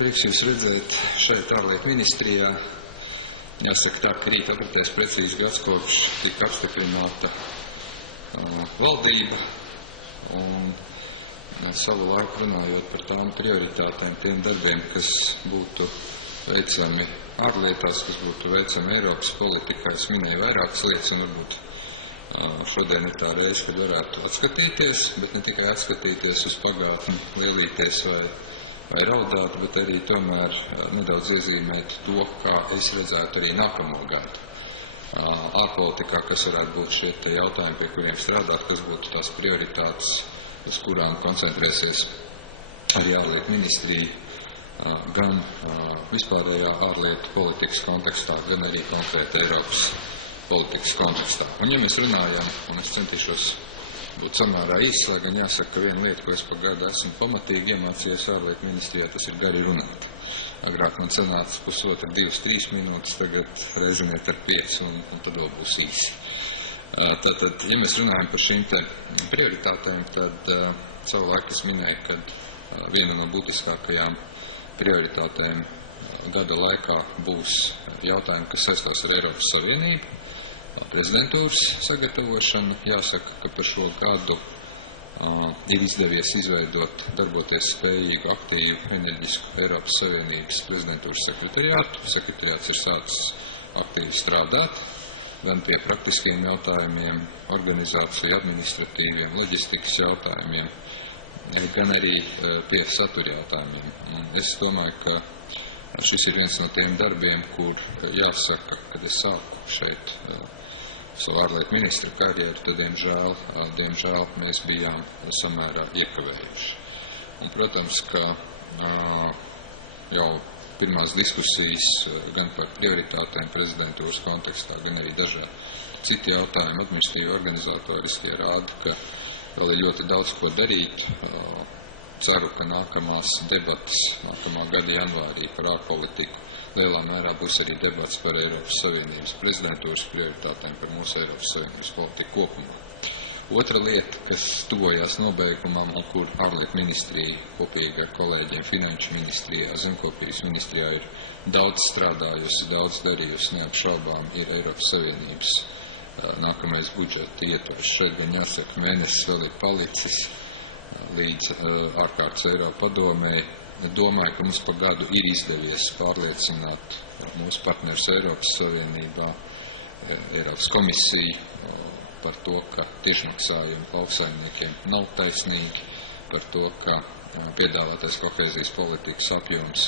Prieks jūs redzēt šeit ārlietu ministrijā. Jāsaka tā, ka rīt apritēs precīzi gads, kopš tika apstiprināta valdība, un savu laiku runājot par tām prioritātēm, tiem darbiem, kas būtu veicami ārlietās, kas būtu veicami Eiropas politikā. Es minēju vairākas lietas, un varbūt šodien ir tā reize, kad varētu atskatīties, bet ne tikai atskatīties uz pagātni, lielīties vai raudāt, bet arī tomēr nedaudz iezīmēt to, kā es redzētu arī nākamo gadu. Ārpolitikā, kas varētu būt šie te jautājumi, pie kuriem strādāt, kas būtu tās prioritātes, uz kurām koncentrēsies arī ārlietu ministrija, gan vispārējā ārlietu politikas kontekstā, gan arī konkrēti Eiropas politikas kontekstā. Un ja mēs runājam, un es centīšos būt samērā īsts, lai gan jāsaka, ka viena lieta, ko es pa gadu esmu pamatīgi iemācījies ārlietu ministrijā, tas ir gari runāt. Agrāk man sanāca pusotra, 2-3 minūtes, tagad reiziniet ar 5, un tad vēl būs īsi. Tātad, ja mēs runājam par šīm te prioritātēm, tad savulaik es minēju, ka viena no būtiskākajām prioritātēm gada laikā būs jautājumi, kas saistās ar Eiropas Savienību, prezidentūras sagatavošanu. Jāsaka, ka par šo gadu ir izdevies izveidot darboties spējīgu, aktīvu, enerģisku Eiropas Savienības prezidentūras sekretariātu. Sekretariāts ir sācis aktīvi strādāt gan pie praktiskiem jautājumiem, organizāciju, administratīviem, loģistikas jautājumiem, gan arī pie satura jautājumiem. Un es domāju, ka šis ir viens no tiem darbiem, kur jāsaka, kad es sāku šeit savu ārlietu ministra karjeru, tad, diemžēl mēs bijām samērā iekavējuši. Un, protams, ka jau pirmās diskusijas gan par prioritātēm prezidentūras kontekstā, gan arī dažādi citi jautājumi administratīvi organizatoriskie rāda, ka vēl ir ļoti daudz ko darīt. Ceru, ka nākamās debatas, nākamā gada janvārī par ārpolitiku lielā mērā būs arī debats par Eiropas Savienības prezidentūras prioritātēm, par mūsu Eiropas Savienības politiku kopumā. Otra lieta, kas tuvojās nobeigumam, un kur ārlietu ministrija kopīgi ar kolēģiem Finanšu ministrijā, Zemkopības ministrijā ir daudz strādājusi, daudz darījusi, neapšaubām, ir Eiropas Savienības nākamais budžeta ietvers. Šeit gan jāsaka, mēnesis vēl ir palicis līdz ārkārtas Eiropa padomei. Domāju, ka mums pa gadu ir izdevies pārliecināt mūsu partnerus Eiropas Savienībā, Eiropas komisiju par to, ka tiešmaksājumi lauksaimniekiem nav taisnīgi, par to, ka piedāvātais kohēzijas politikas apjoms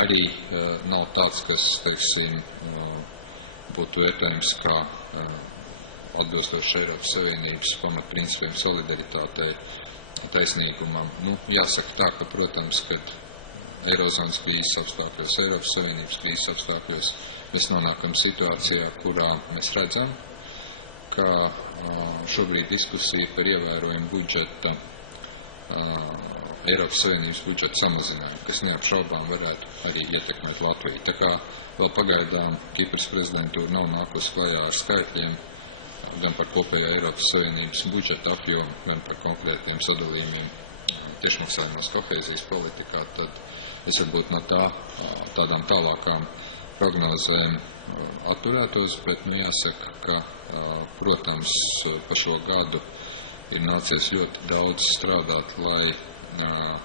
arī nav tāds, kas, teiksim, būtu vērtējums kā atbilstoši Eiropas Savienības pamatprincipiem, solidaritātei, taisnīgumam. Jāsaka tā, ka, protams, kad Eirozonas krīzes apstākļos, Eiropas Savienības krīzes apstākļos mēs nonākam situācijā, kurā mēs redzam, ka šobrīd diskusija par ievērojumu budžeta, Eiropas Savienības budžeta samazinājumu, kas neapšaubām varētu arī ietekmēt Latviju. Tā kā vēl pagaidām Kipras prezidentūra nav nākusi klajā ar skaitļiem, gan par kopējā Eiropas Savienības budžeta apjomu, gan par konkrētiem sadalījumiem tiešmaksājumos kohēzijas politikā, tad es varbūt no tādām tālākām prognozēm atturētos, bet jāsaka, ka, protams, pa šo gadu ir nācies ļoti daudz strādāt, lai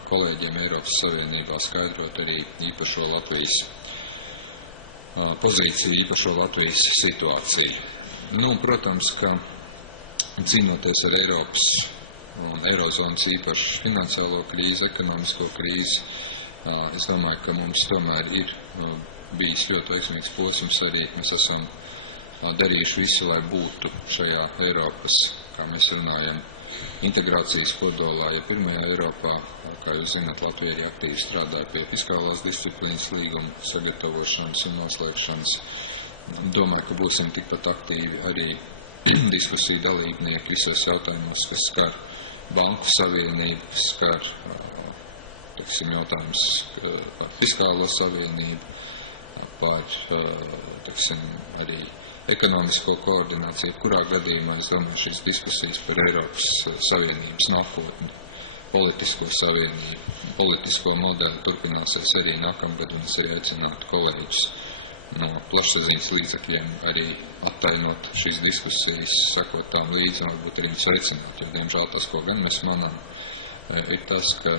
kolēģiem Eiropas Savienībā skaidrot arī īpašo Latvijas pozīciju, īpašo Latvijas situāciju. Protams, ka cīnoties ar Eiropas un Eirozonas īpašu finansiālo krīzi, ekonomisko krīzi, es domāju, ka mums tomēr ir bijis ļoti veiksmīgs posms arī. Mēs esam darījuši visu, lai būtu šajā Eiropas, kā mēs runājam, integrācijas kodolā, ja pirmajā Eiropā, kā jūs zināt, Latvija arī aktīvi strādāja pie fiskālās disciplīnas līguma sagatavošanas un noslēgšanas. Domāju, ka būsim tikpat aktīvi arī diskusiju dalībnieki visos jautājumos, kas skar banku savienību, kas skar, teiksim, jautājums par fiskālo savienību, par, teiksim, arī ekonomisko koordināciju. Kurā gadījumā, es domāju, šīs diskusijas par Eiropas Savienības nākotni politisko savienību, politisko modeli turpināsies arī nākamgad, un es arī aicinātu kolēģus no plašsaziņas līdzekļiem arī attainot šīs diskusijas, sakot tām līdzi, un varbūt arī sveicināt, jo, diemžēl, tas, ko gan mēs manām, ir tas, ka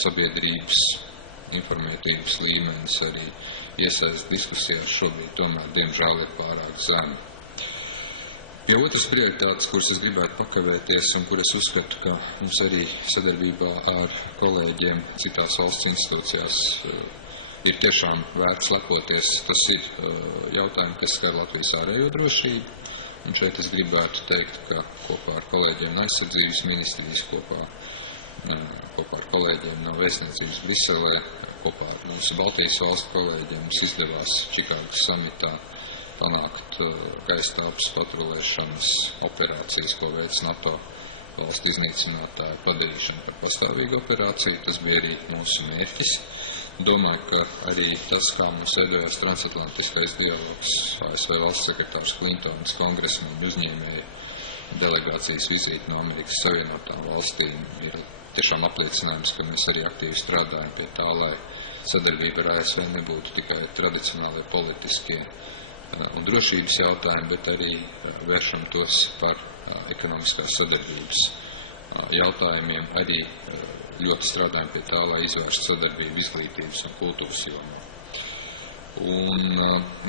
sabiedrības informētības līmenis arī iesaist diskusijās šobrīd tomēr, diemžēl, ir pārāk zemi. Pie otras prioritātes, kuras es gribētu pakavēties un kuras uzskatu, ka mums arī sadarbībā ar kolēģiem citās valsts institūcijās ir tiešām vērts lepoties, tas ir jautājumi, kas skar Latvijas ārējo drošību. Un šeit es gribētu teikt, ka kopā ar kolēģiem no aizsardzības ministrijas, kopā ar kolēģiem no vēstniecības Briselē, kopā ar mūsu Baltijas valstu kolēģiem mums izdevās Čikāgas samitā panākt gaisa telpas patrulēšanas operācijas, ko veic NATO valstu iznīcinātāju padarīšanu par pastāvīgu operāciju. Tas bija arī mūsu mērķis. Domāju, ka arī tas, kā mums veidojās transatlantiskais dialogs, ASV valsts sekretārs Klintons, kongresmeņu uzņēmēju delegācijas vizīti no Amerikas Savienotām valstīm, ir tiešām apliecinājums, ka mēs arī aktīvi strādājam pie tā, lai sadarbība ar ASV nebūtu tikai tradicionālie politiskie un drošības jautājumi, bet arī vēršam tos par ekonomiskās sadarbības jautājumiem. Arī ļoti strādājam pie tā, lai izvērstu sadarbību izglītības un kultūras jomā. Un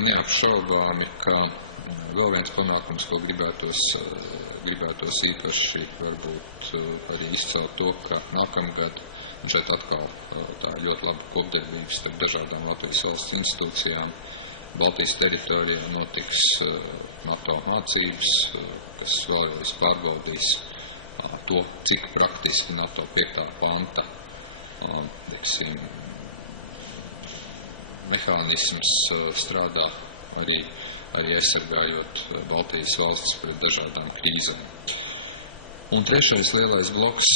neapšaubāmi, ka vēl viens panākums, ko gribētos īpaši varbūt arī izcelt to, ka nākamgad, un šeit atkal tā ļoti laba kopdarbība starp dažādām Latvijas valsts institūcijām, Baltijas teritorijā notiks NATO mācības, kas vēlreiz pārbaudīs to, cik praktiski NATO 5. panta mehānisms strādā arī aizsargājot Baltijas valstis pret dažādām krīzēm. Un trešais lielais bloks,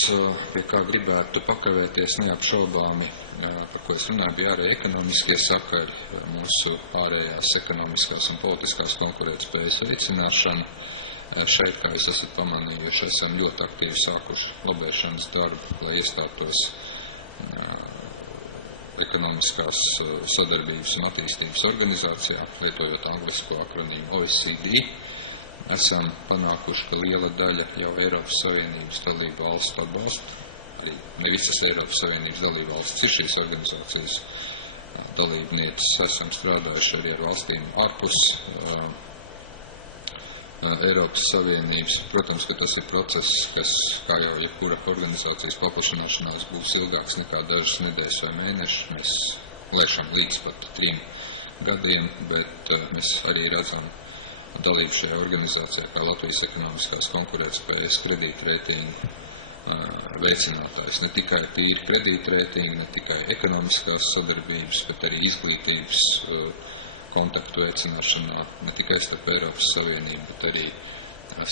pie kā gribētu pakavēties neapšaubāmi, par ko es runāju, bija ārēji ekonomiskie sakari, mūsu ārējās ekonomiskās un politiskās konkurētspējas veicināšana. Šeit, kā jūs esat pamanījuši, esam ļoti aktīvi sākuši lobēšanas darbu, lai iestātos ekonomiskās sadarbības un attīstības organizācijā, lietojot anglisko akronīmu OECD. Esam panākuši, ka liela daļa jau Eiropas Savienības dalību valstu atbalsta. Arī ne visas Eiropas Savienības dalību valstis ir šīs organizācijas dalībnieces. Esam strādājuši arī ar valstīm ārpus Eiropas Savienības. Protams, ka tas ir process, kas, kā jau jebkura organizācijas paplašanāšanās, būs ilgāks nekā dažas nedēļas vai mēnešus. Mēs lēšam līdz pat 3 gadiem, bet mēs arī redzam dalību šajā organizācijā kā Latvijas ekonomiskās konkurētspējas kredītreitingu veicinātājs. Ne tikai tīri kredītreitingi, ne tikai ekonomiskās sadarbības, bet arī izglītības kontaktu veicināšanā, ne tikai starp Eiropas Savienību, bet arī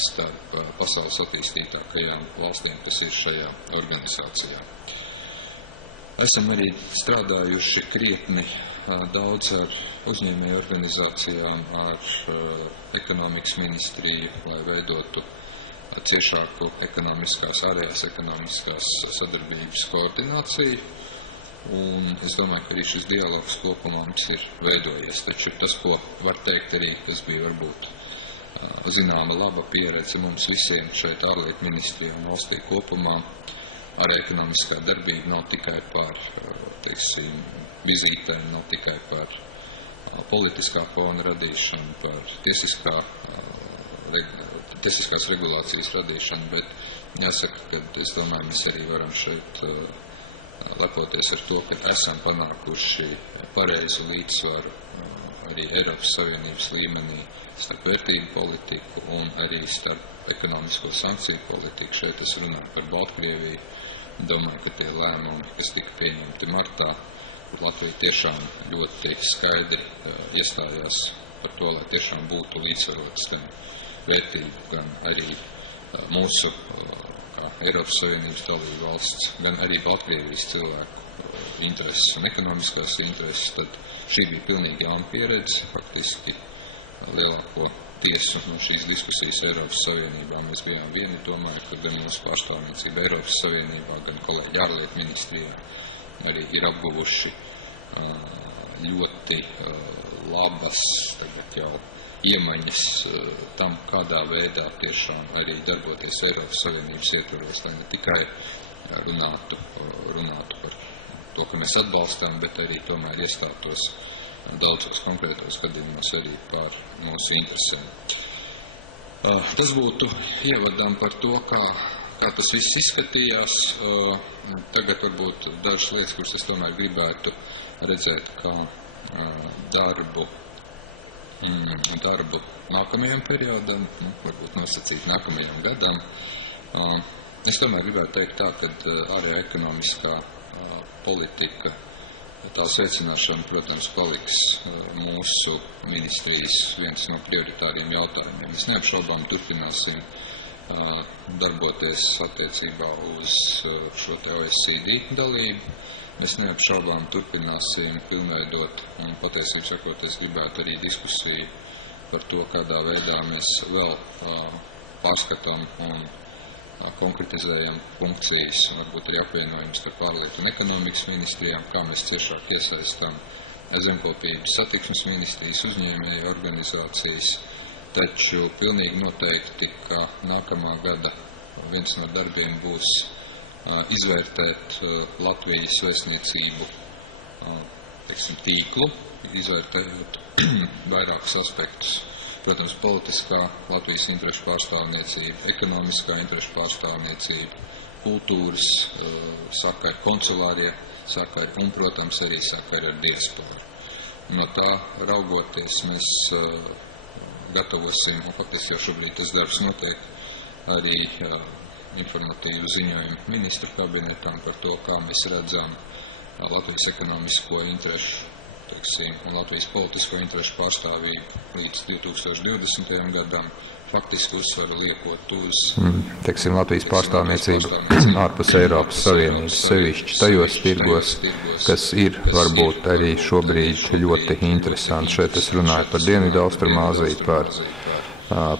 starp pasaules attīstītākajām valstīm, kas ir šajā organizācijā. Esam arī strādājuši krietni daudz ar uzņēmēju organizācijām, ar ekonomikas ministriju, lai veidotu ciešāku ārējās ekonomiskās sadarbības koordināciju. Un es domāju, ka arī šis dialogs kopumā mums ir veidojies. Taču tas, ko var teikt arī, tas bija varbūt zināma laba pieredze mums visiem šeit ārlietu ministrijā un valstī kopumā. Arī ekonomiskā darbība nav tikai par, vizītēm, nav tikai par politiskā fona radīšanu, par tiesiskās regulācijas radīšanu, bet jāsaka, ka es domāju, mēs arī varam šeit lepoties ar to, ka esam panākuši pareizu līdzsvaru arī Eiropas Savienības līmenī starp vērtību politiku un arī starp ekonomisko sankciju politiku. Šeit es runāju par Baltkrieviju. Domāju, ka tie lēmumi, kas tika pieņemti martā, Latvija tiešām ļoti skaidri iestājās par to, lai tiešām būtu līdzsvarotas gan vērtību, gan arī mūsu kā Eiropas Savienības dalību valsts, gan arī Baltkrievijas cilvēku intereses un ekonomiskās intereses. Tad šī bija pilnīgi jauna pieredze, faktiski lielāko tiesu no šīs diskusijas Eiropas Savienībā. Mēs bijām vieni, domāju, ka gan mūsu pārstāvniecība Eiropas Savienībā, gan kolēģi ārlietu ministrijā arī ir apguvuši ļoti labas tagad jau iemaņas tam, kādā veidā tiešām arī darboties Eiropas Savienības ietvaros, lai ne tikai runātu par to, ka mēs atbalstam, bet arī tomēr iestātos daudzos konkrētos gadījumos arī par mūsu interesēm. Tas būtu ievadām par to, kā tas viss izskatījās. Tagad varbūt dažas lietas, kuras es tomēr gribētu redzēt kā darbu nākamajam periodam, varbūt nosacīt nākamajam gadam. Es tomēr gribētu teikt tā, ka ārējā ekonomiskā politika, tās veicināšana, protams, paliks mūsu ministrijas viens no prioritāriem jautājumiem. Mēs neapšaubām turpināsim darboties attiecībā uz šo te OECD dalību. Mēs neapšaubām turpināsim pilnveidot, un patiesībā sakot, es gribētu arī diskusiju par to, kādā veidā mēs vēl pārskatām un konkretizējam funkcijas, varbūt arī apvienojums starp ārlietu un ekonomikas ministrijām, kā mēs ciešāk iesaistām zemkopības satiksmes ministrijas, uzņēmēju organizācijas, taču pilnīgi noteikti, ka nākamā gada viens no darbiem būs izvērtēt Latvijas vēstniecību tīklu, izvērtējot vairākus aspektus. Protams, politiskā Latvijas interešu pārstāvniecība, ekonomiskā interešu pārstāvniecība, kultūras sakari, konsulārie sakari un, protams, arī sakari ar diasporu. No tā raugoties mēs gatavosim, un faktiski jau šobrīd tas darbs notiek, arī informatīvu ziņojumu ministru kabinetam par to, kā mēs redzam Latvijas ekonomisko interešu un Latvijas politisko interešu pārstāvību līdz 2020. gadam, faktiski uzsvaru liekot uz Latvijas pārstāvniecību ārpus Eiropas Savienības, sevišķi tajos tirgos, kas ir varbūt arī šobrīd ļoti interesanti. Šeit es runāju par Dienvidu Austrumāziju,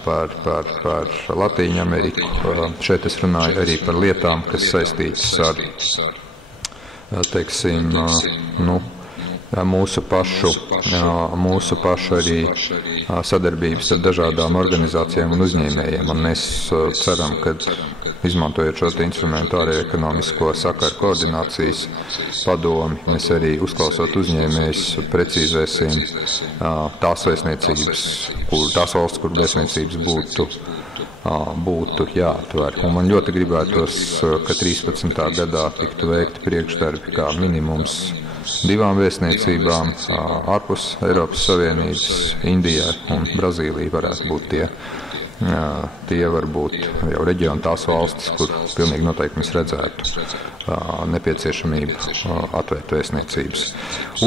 par Latīņu Ameriku. Šeit es runāju arī par lietām, kas saistītas ar, mūsu pašu arī sadarbības ar dažādām organizācijām un uzņēmējiem. Un mēs ceram, ka izmantojot šo instrumentu ārējo ekonomisko sakaru koordinācijas padomi, mēs arī uzklausot uzņēmējus precīzēsim tās vēstniecības, tās valsts, kur vēstniecības būtu jāatver. Un man ļoti gribētos, ka 13. gadā tiktu veikti priekšdarbi kā minimums 2 vēstniecībām ārpus Eiropas Savienības, Indijai un Brazīlija varētu būt tie varbūt jau reģioni tās valstis, kur pilnīgi noteikti mēs redzētu nepieciešamību atvērt vēstniecības.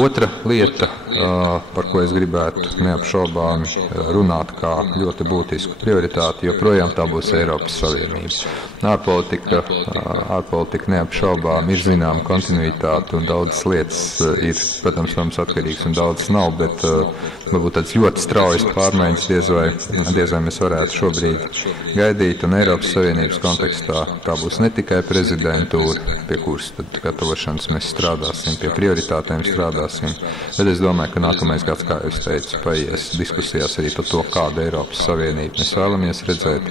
Otra lieta, par ko es gribētu neapšaubāmi runāt kā ļoti būtisku prioritāti, joprojām tā būs Eiropas Savienība. Ārpolitika neapšaubām ir zināma kontinuitāte un daudzas lietas ir, protams, no mums atkarīgas un daudzas nav, bet varbūt tāds ļoti straujas pārmaiņas diez vai mēs varētu šobrīd gaidīt, un Eiropas Savienības kontekstā tā būs ne tikai prezidentūra, pie kuras gatavošanas mēs strādāsim, pie prioritātēm strādāsim, bet es domāju, ka nākamais gads, kā jūs teicu, paies diskusijās arī par to, kādu Eiropas Savienību mēs vēlamies redzēt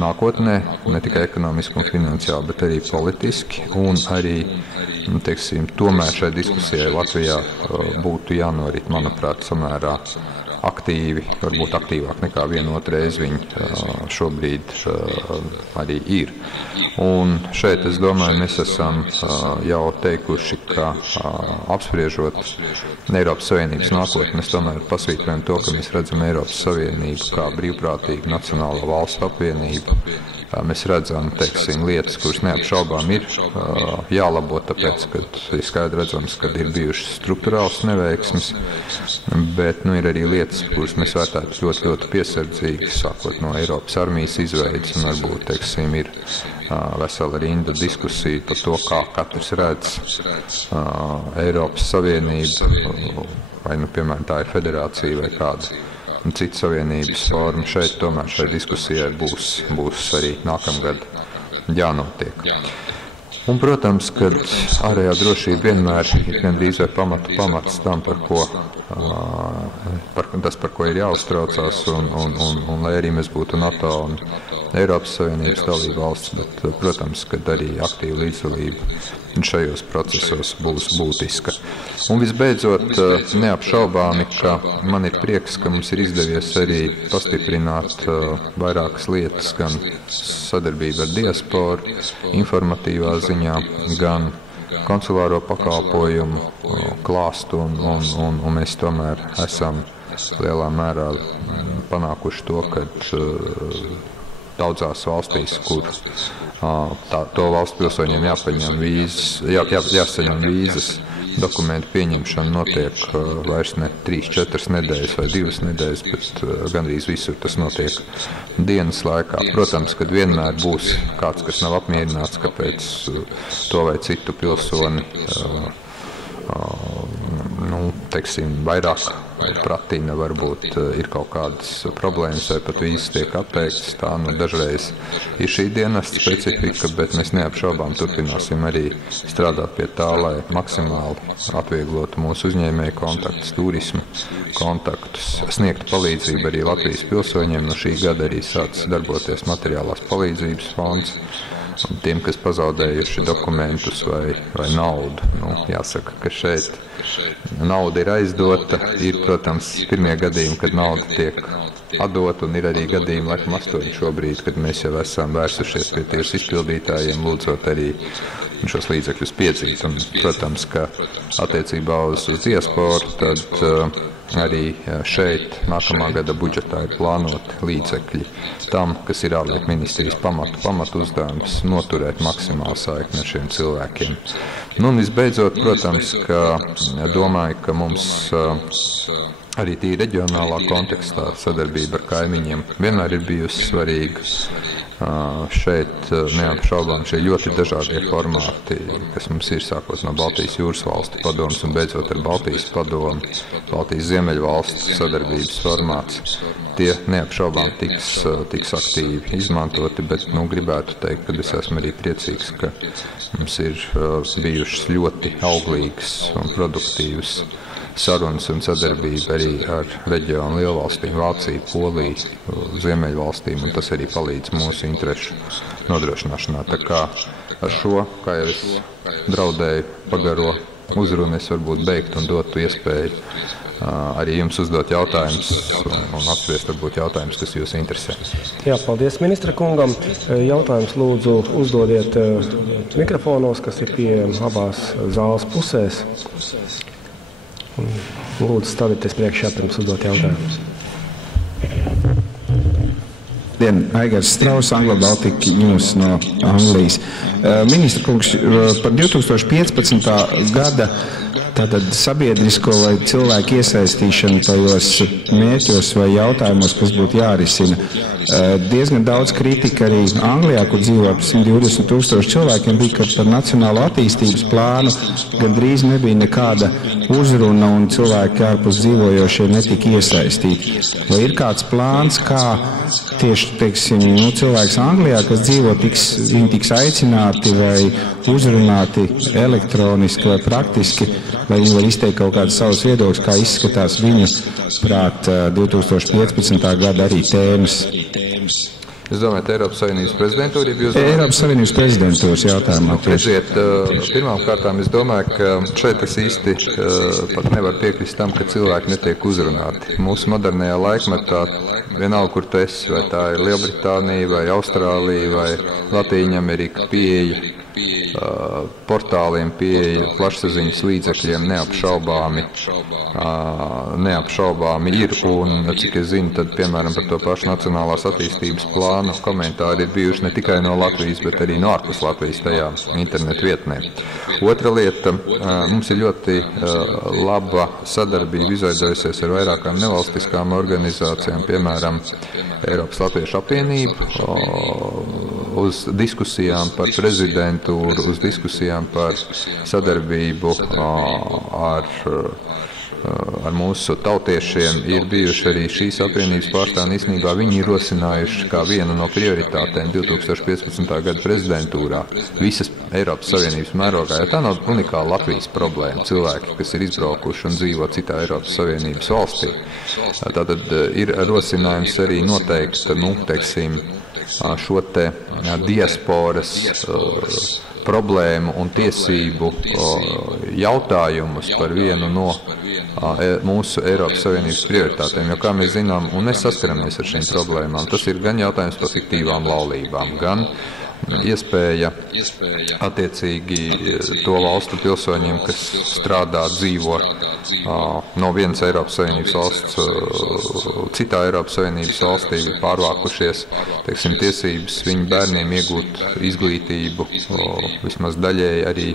nākotnē, ne tikai ekonomiski un finansiāli, bet arī politiski, un arī, tomēr šai diskusijai Latvijā būtu jānorit, manuprāt, samērā aktīvi, varbūt aktīvāk nekā vienotru reizi viņi šobrīd arī ir. Un šeit, es domāju, mēs esam jau teikuši, ka apspriežot Eiropas Savienības nākotni, mēs tomēr pasvītrojam to, ka mēs redzam Eiropas Savienību kā brīvprātīgu nacionālo valstu apvienību. Mēs redzam, lietas, kuras neapšaubām ir jālabo, tāpēc, ka ir skaidri redzams, ka ir bijušas struktūrāls neveiksmes, bet ir arī lietas, kuras mēs vērtētu ļoti, ļoti piesardzīgi, sākot no Eiropas armijas izveides, un varbūt, ir vesela rinda diskusija par to, kā katrs redz Eiropas Savienību, vai, piemēram, tā ir federācija vai kāda citu savienības formu. Šeit tomēr šai diskusijai būs arī nākamgad jānotiek. Un, protams, kad ārējā drošība vienmēr ir gandrīz vai pamats tam, par ko ir jāuztraucās, un lai arī mēs būtu NATO un Eiropas Savienības dalība valsts, bet, protams, kad arī aktīva līdzdalība šajos procesos būs būtiska. Un visbeidzot, neapšaubāmi, ka man ir prieks, ka mums ir izdevies arī pastiprināt vairākas lietas, gan sadarbība ar diasporu, informatīvā ziņā, gan konsulāro pakalpojumu klāstu, un mēs tomēr esam lielā mērā panākuši to, ka daudzās valstīs, kur to valstu pilsoņiem jāsaņem vīzas, dokumentu pieņemšana notiek vairs ne 3-4 nedēļas vai 2 nedēļas, bet gandrīz visur tas notiek dienas laikā. Protams, kad vienmēr būs kāds, kas nav apmierināts, kāpēc to vai citu pilsoni vairāk pratina, varbūt ir kaut kādas problēmas vai pat vīzas tiek atteiktas. Tā dažreiz ir šī dienesta specifika, bet mēs neapšaubām turpināsim arī strādāt pie tā, lai maksimāli atvieglotu mūsu uzņēmēju kontaktus, turismu kontaktus, sniegtu palīdzību arī Latvijas pilsoņiem. No šī gada arī sācis darboties materiālās palīdzības fonds. Un tiem, kas pazaudējuši dokumentus vai naudu, jāsaka, ka šeit nauda ir aizdota. Ir, protams, pirmie gadījumi, kad nauda tiek atdota, un ir arī gadījumi, laikam 8 šobrīd, kad mēs jau esam vērsušies pie tiesu izpildītājiem, lūdzot arī šos līdzekļus piedzīt. Un, protams, ka attiecībā uz diasporu, tad arī šeit nākamā gada budžetā ir plānoti līdzekļi tam, kas ir ārlietu ministrijas pamatu uzdevums, noturēt maksimāli saikni ar šiem cilvēkiem. Un visbeidzot, protams, ka domāju, ka mums arī tī reģionālā kontekstā sadarbība ar kaimiņiem vienmēr ir bijusi svarīga. Šeit neapšaubām šie ļoti dažādie formāti, kas mums ir, sākot no Baltijas jūras valstu padomas un beidzot ar Baltijas padomu, Baltijas ziemeļvalstu sadarbības formāts, tie neapšaubām tiks aktīvi izmantoti, bet gribētu teikt, ka es esmu arī priecīgs, ka mums ir bijušas ļoti auglīgas un produktīvas sarunas un sadarbība arī ar reģionu lielvalstīm, Vāciju, Poliju, Ziemeļvalstīm, un tas arī palīdz mūsu interešu nodrošināšanā. Tā kā ar šo, kā jau es draudēju pagaro uzrunu, es varbūt beigtu un dotu iespēju arī jums uzdot jautājumus un apspriest varbūt jautājumus, kas jūs interesē. Jā, paldies ministra kungam. Jautājums lūdzu uzdodiet mikrofonos, kas ir pieejami abās zāles pusēs. Lūdzu, stāvieties priekšā pirms uzdot jautājumus. Aigars Strauss, Anglo-Baltic News no Anglijas. Ministra kungs, par 2015. gada tātad sabiedrisko vai cilvēku iesaistīšanu tajos mērķos vai jautājumos, kas būtu jārisina. Diezgan daudz kritika arī Anglijā, kur dzīvo ap 120 000 cilvēkiem, bija, ka par nacionālo attīstības plānu gandrīz nebija nekāda uzruna un cilvēki ārpus dzīvojošie netika iesaistīti. Vai ir kāds plāns, kā tieši, cilvēks Anglijā, kas dzīvo, viņi tiks aicināti vai uzrunāti elektroniski vai praktiski, vai viņi var izteikt kaut kādas savas viedokļus, kā izskatās viņu prāt 2015. gada arī tēmas? Es domāju, Eiropas Savienības prezidentūra ir bijusi. Eiropas Savienības prezidentūras jautājumā. Pirmām kārtām es domāju, ka šeit es īsti pat nevaru piekrist tam, ka cilvēki netiek uzrunāti. Mūsu modernajā laikmetā, vienalga, kur tu esi, vai tā ir Lielbritānija, vai Austrālija, vai Latīņamerika, pieeja portāliem, pieeja plašsaziņas līdzekļiem neapšaubāmi ir, un, cik es zinu, tad, piemēram, par to pašu nacionālās attīstības plānu komentāri ir bijuši ne tikai no Latvijas, bet arī no ārpus Latvijas tajā internetu vietnē. Otra lieta, mums ir ļoti laba sadarbība izveidojusies ar vairākām nevalstiskām organizācijām, piemēram, Eiropas Latviešu apvienību, uz diskusijām par prezidentūru, uz diskusijām par sadarbību ar ar mūsu tautiešiem ir bijuši arī šīs apvienības pārstāvji. Īstenībā viņi ir rosinājuši kā vienu no prioritātēm 2015. gada prezidentūrā visas Eiropas Savienības mērogā, jo tā nav unikāla Latvijas problēma. Cilvēki, kas ir izbraukuši un dzīvo citā Eiropas Savienības valstī. Tātad ir rosinājums arī noteikt, teiksim, šo te diasporas problēmu un tiesību jautājumus par vienu no mūsu Eiropas Savienības prioritātēm, jo, kā mēs zinām, un mēs saskaramies ar šīm problēmām, tas ir gan jautājums par fiktīvām laulībām, gan iespēja attiecīgi to valstu pilsoņiem, kas strādā, dzīvo no vienas Eiropas Savienības valsts citā Eiropas Savienības valstī, pārvākušies, teiksim, tiesības viņu bērniem iegūt izglītību, vismaz daļēji arī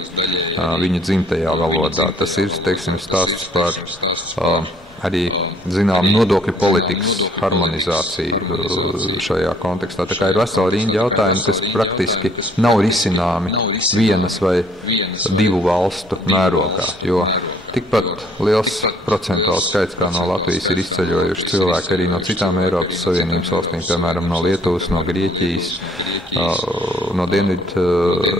viņu dzimtajā valodā. Tas ir, teiksim, stāsts par arī, zinām, nodokļu politikas harmonizāciju šajā kontekstā. Tā kā ir vesela rinda jautājumi, kas praktiski nav risināmi vienas vai divu valstu mērogā, jo tikpat liels procentuāls skaits kā no Latvijas ir izceļojuši cilvēki arī no citām Eiropas Savienības valstīm, piemēram, no Lietuvas, no Grieķijas, no Dienvidu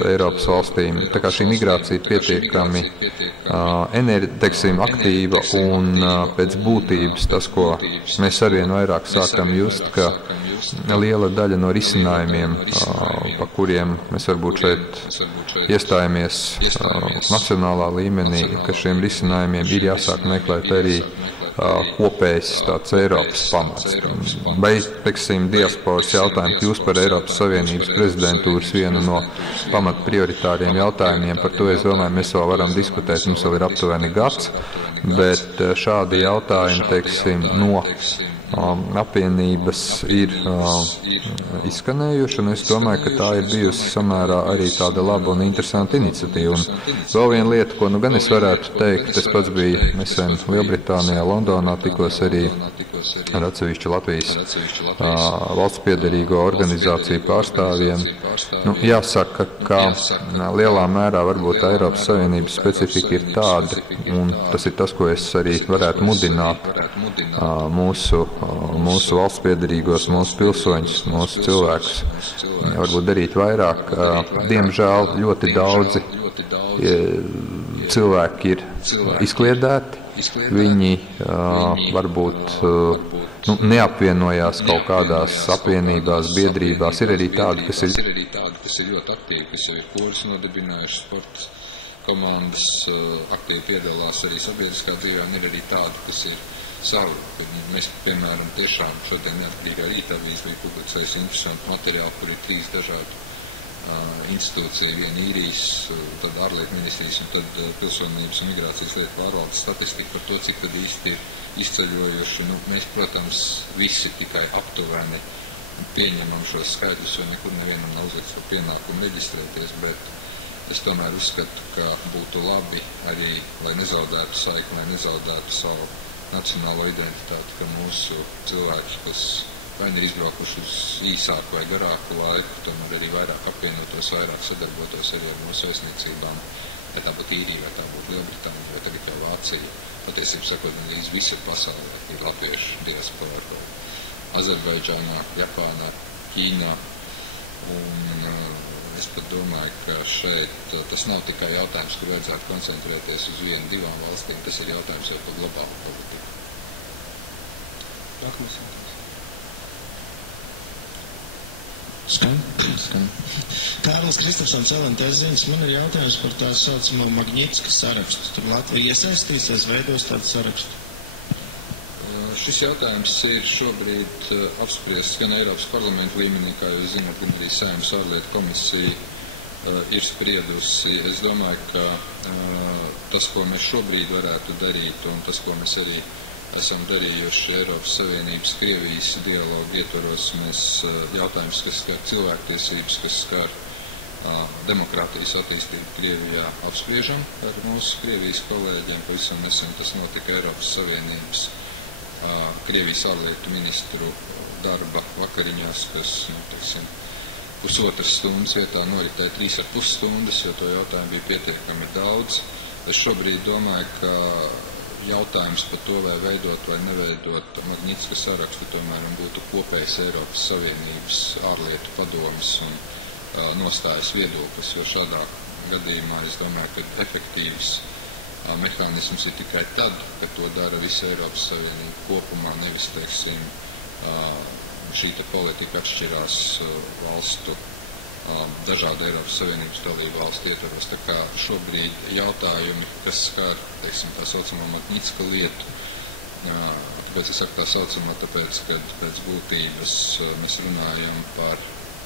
Eiropas valstīm. Tā kā šī migrācija pietiekami teiksim, aktīva un pēc būtības tas, ko mēs arvien vairāk sākam just, ka liela daļa no risinājumiem, pa kuriem mēs varbūt šeit iestājamies nacionālā līmenī, ka šiem risinājumiem ir jāsāk meklēt arī kopējs tāds Eiropas pamats. Beidz, teiksim, diasporas jautājumi kļūst par Eiropas Savienības prezidentūras vienu no pamat prioritāriem jautājumiem. Par to, es domāju, mēs vēl varam diskutēt, mums vēl ir aptuveni gads, bet šādi jautājumi, teiksim, no apvienības ir izskanējuši, un es domāju, ka tā ir bijusi samērā arī tāda laba un interesanta iniciatīva. Un vēl viena lieta, ko nu gan es varētu teikt, es pats biju nesen Lielbritānijā, Londonā, tikos arī ar atsevišķu Latvijas valsts piederīgo organizāciju pārstāvjiem. Jāsaka, ka lielā mērā varbūt Eiropas Savienības specifika ir tāda, un tas ir tas, ko es arī varētu mudināt mūsu valsts piederīgos, mūsu pilsoņus, mūsu cilvēkus, varbūt darīt vairāk. Diemžēl ļoti daudzi cilvēki ir izkliedēti, viņi varbūt neapvienojās kaut kādās apvienībās, biedrībās. Ir arī tādi, kas ir ļoti aktīvi, kas jau ir koris nodibinājuši, sporta komandas, aktīvi piedalās arī sabiedriskā dzīvē, un ir arī tādi, kas ir savu. Mēs, piemēram, tiešām šodien neatkarīgā rīta avīze bija publicējusi interesantu materiālu, kur ir 3 dažādu institūcija, viena īrijas, tad ārlietu ministrijas un tad pilsonības un migrācijas lietu pārvaldes statistika par to, cik tad īsti ir izceļojuši. Mēs, protams, visi tikai aptuveni pieņemam šos skaidrus, jo nekur nevienam nav uzlikts par pienākumu reģistrēties, bet es tomēr uzskatu, ka būtu labi arī, lai nezaudētu saikni, lai nezaudētu savu nacionālo identitāti, ka mūsu cilvēki, kas vai ir izbraukuši uz īsāku vai garāku laiku, tomēr arī vairāk apvienotos, vairāk sadarbotos arī ar mūsu vēstniecībām, vai tā būtu Īrija, vai tā būtu Lielbritānija, vai tagad jau Vācija. Patiesībā sakot, arī visur pasaulē ir latviešu diaspora, Azerbaidžānā, Japānā, Ķīnā, un es pat domāju, ka šeit tas nav tikai jautājums, kur vajadzētu koncentrēties uz 1-2 valstīm, tas ir jautājums jau par globālu politiku. Skan. Kārlis Kristofsons, LNTS ziņas, man ir jautājums par tā saucamo Magnitska sarakstu. Tur Latvija iesaistīsies, veidos tādu sarakstu? Šis jautājums ir šobrīd apspriests gan Eiropas parlamentu līmenī, kā jūs zināt, gan arī Saeimas ārlietu komisija ir spriedusi. Es domāju, ka tas, ko mēs šobrīd varētu darīt, un tas, ko mēs arī esam darījuši Eiropas Savienības Krievijas dialogu ietvaros, mēs jautājums, kas skar cilvēktiesības, kas skar demokrātijas attīstību Krievijā, apspriežam ar mūsu Krievijas kolēģiem. Pavisam nesen tas notika Eiropas Savienības Krievijas ārlietu ministru darba vakariņās, kas, teiksim, pusotras stundas vietā noritēja 3,5 stundas, jo to jautājumu bija pietiekami daudz. Es šobrīd domāju, ka jautājums par to, vai veidot vai neveidot Magnitska sarakstu, tomēr būtu kopējs Eiropas Savienības ārlietu padomes un nostājas viedoklis, jo šādā gadījumā es domāju, ka efektīvs mehānisms ir tikai tad, kad to dara visa Eiropas Savienība kopumā, nevis, teiksim, šī politika atšķirās valstu, dažādu Eiropas Savienības dalību valstu ietvaros. Tā kā šobrīd jautājumi, kas skar, teiksim, tā saucamā Magnitska lietu, tāpēc es saku tā saucamā, tāpēc, kad pēc būtības mēs runājam par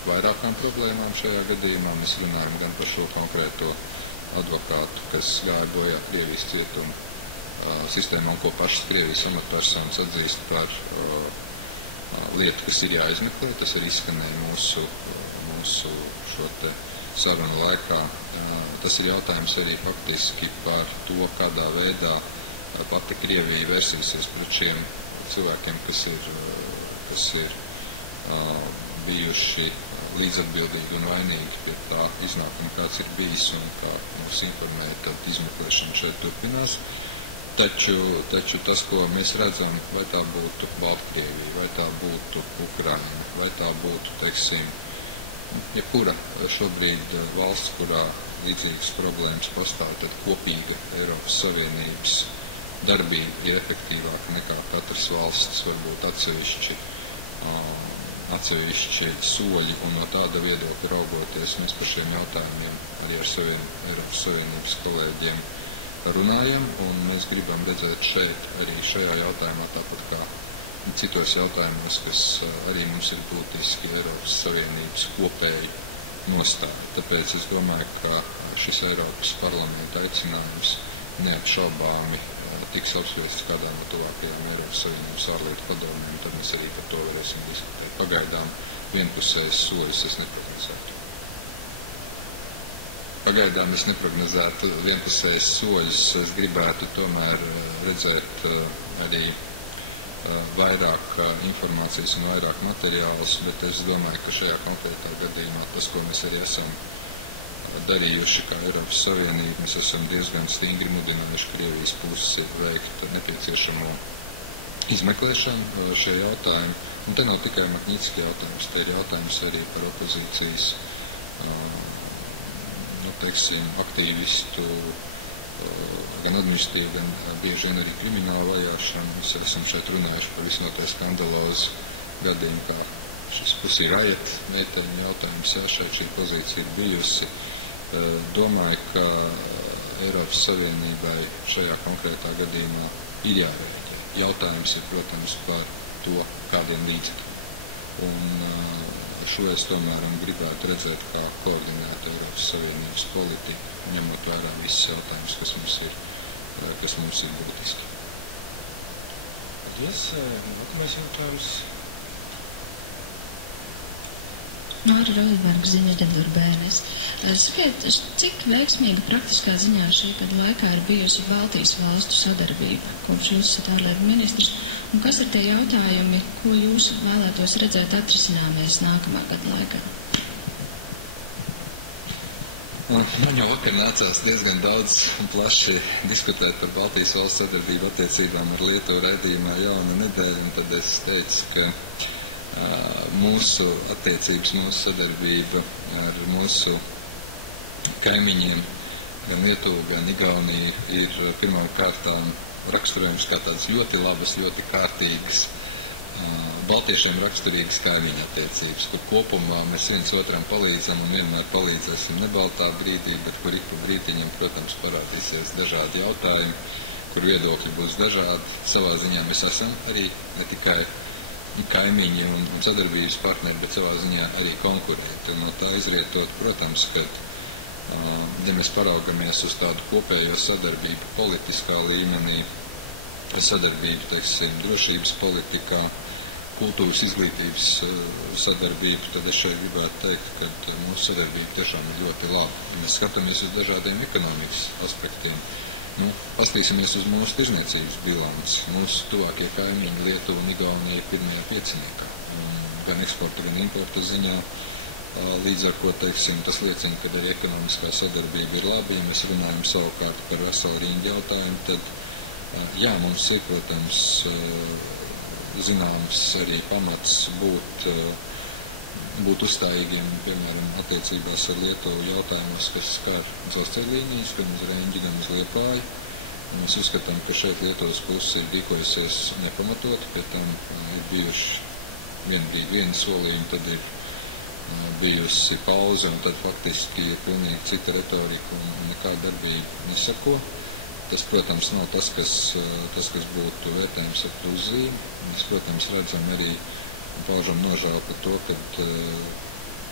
vairākām problēmām šajā gadījumā, mēs runājam gan par šo konkrēto advokātu, kas gāja bojā Krievijas cietuma sistēmā, un ko pašas Krievijas amatpersonas atzīst par lietu, kas ir jāizmeklē. Tas arī izskanēja mūsu šo te sarunu laikā. Tas ir jautājums arī faktiski par to, kādā veidā pati Krievija versīsies pret šiem cilvēkiem, kas ir bijuši līdzatbildīgi un vainīgi pie tā iznākuma, kāds ir bijis, un kā mums informēja, tad izmeklēšana šeit turpinās. Taču tas, ko mēs redzam, vai tā būtu Baltkrievija, vai tā būtu Ukraina, vai tā būtu, teiksim, jebkura šobrīd valsts, kurā līdzīgas problēmas pastāv, tad kopīga Eiropas Savienības darbība ir efektīvāka nekā katras valsts, varbūt atsevišķi soļi, un no tāda viedokļa raugoties mēs par šiem jautājumiem arī ar saviem Eiropas Savienības kolēģiem runājam, un mēs gribam redzēt šeit arī šajā jautājumā, tāpat kā citos jautājumos, kas arī mums ir būtiski Eiropas Savienības kopēji nostāja. Tāpēc es domāju, ka šis Eiropas parlamenta aicinājums neapšaubāmi tiks apspriests kādā no tuvākajām Eiropas Savienības ārlietu padomēm, tad mēs arī par to varēsim diskutēt. Pagaidām vienpusējs soļus es neprognozētu. Pagaidām es neprognozētu vienpusējs soļus. Es gribētu tomēr redzēt arī vairāk informācijas un vairāk materiālus, bet es domāju, ka šajā konkrētā gadījumā tas, ko mēs arī esam darījuši kā Eiropas Savienība, mēs esam diezgan stingri mudinājuši Krievijas pusi veikt nepieciešamo izmeklēšanu šie jautājumi. Un te nav tikai Magnitska jautājums, te ir jautājums arī par opozīcijas teiksim, aktīvistu, gan administratīvu, gan bieži vien arī kriminālu vajāšanu. Mēs esam šeit runājuši par visnotaļ skandalozu gadījumu, kā šis Pussy Riot meiteņu jautājums, šeit šī pozīcija ir bijusi. Domāju, ka Eiropas Savienībai šajā konkrētā gadījumā ir jārēģē. Jautājums ir, protams, par to, kādiem līdzekļiem. Un šo es tomēr gribētu redzēt kā koordinētu Eiropas Savienības politiku, ņemot vērā visus jautājumus, kas mums ir būtiski. Paldies. Nākamais jautājums. Nora Rozenberga, ziņas aģentūra BNS. Sakiet, cik veiksmīga praktiskā ziņā šī gada laikā ir bijusi Baltijas valstu sadarbība, kopš jūs esat ārlietu ministrs, un kas ir tie jautājumi, ko jūs vēlētos redzēt atrisināmies nākamā gada laikā? Man jau vakar nācās diezgan daudz un plaši diskutēt par Baltijas valstu sadarbību attiecībām ar Lietuvu raidījumā Jauna nedēļa, un tad es teicu, ka mūsu attiecības, mūsu sadarbība ar mūsu kaimiņiem, gan Lietuvu, gan Igauniju, ir pirmām kārtām raksturojums kā tādas ļoti labas, ļoti kārtīgas, baltiešiem raksturīgas kaimiņu attiecības, kur kopumā mēs viens otram palīdzam un vienmēr palīdzēsim nebaltā brīdī, bet kur ik pa brītiņam, protams, parādīsies dažādi jautājumi, kur viedokļi būs dažādi. Savā ziņā mēs esam arī ne tikai kaimiņi un sadarbības partneri, bet savā ziņā arī konkurēti. Un no tā izrietot, protams, ka, ja mēs paraugamies uz tādu kopējo sadarbību politiskā līmenī, sadarbību, teiksim, drošības politikā, kultūras izglītības sadarbību, tad es šeit gribētu teikt, ka mūsu sadarbība tiešām ir ļoti laba. Ja mēs skatāmies uz dažādiem ekonomikas aspektiem, paskatīsimies uz mūsu tirzniecības bilanci. Mūsu tuvākie kaimiņi Lietuva un Igaunija pirmajā pieciniekā, gan eksporta, gan importa ziņā. Līdz ar ko, teiksim, tas liecina, ka arī ekonomiskā sadarbība ir laba. Ja mēs runājam savukārt par veselu rindu jautājumu, tad Jā, mums ir, protams, zināms arī pamats būt uzstājīgiem, piemēram, attiecībās ar Lietuvu jautājumos, kas skar dzelzceļa līnijas, gan uz Reņģi, gan uz Liepāju. Mēs uzskatām, ka šeit Lietuvas puses ir rīkojusies nepamatot, pie tam ir bijuši viena solījuma, tad ir bijusi pauze, un tad faktiski ir pilnīgi cita retorika un nekāda darbība nesako. Tas, protams, nav tas, kas būtu vērtējums ar pluzīm. Mēs, protams, redzam arī un paužam nožēlu par to, ka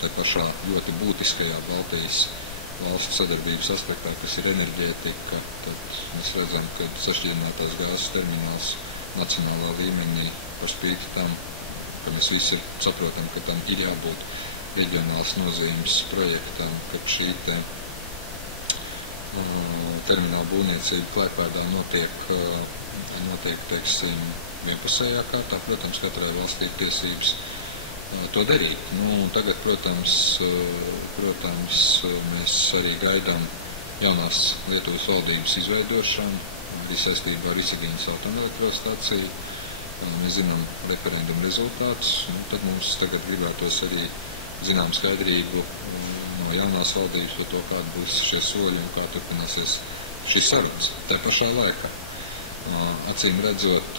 tā pašā ļoti būtiskajā Baltijas valstu sadarbības aspektā, kas ir enerģētika, tad mēs redzam, ka sašķidrinātās gāzes termināls nacionālā līmenī par spīti tam, ka mēs visi saprotam, ka tam ir jābūt reģionāls nozīmes projektam, ka šī termināla būvniecība Klaipēdā notiek, teiksim, vienpusējā kārtā. Protams, katrai valstī ir tiesības to darīt. Un tagad, protams, mēs arī gaidām jaunās Lietuvas valdības izveidošanu, arī saistībā ar Izigīnas atomelektrostaciju. Mēs zinām referendumu rezultātus, un tad mums tagad gribētos arī zinām skaidrību no jaunās valdības par to, kāda būs šie soļi un kā turpināsies šīs sarunas. Tā pašā laikā, acīm redzot,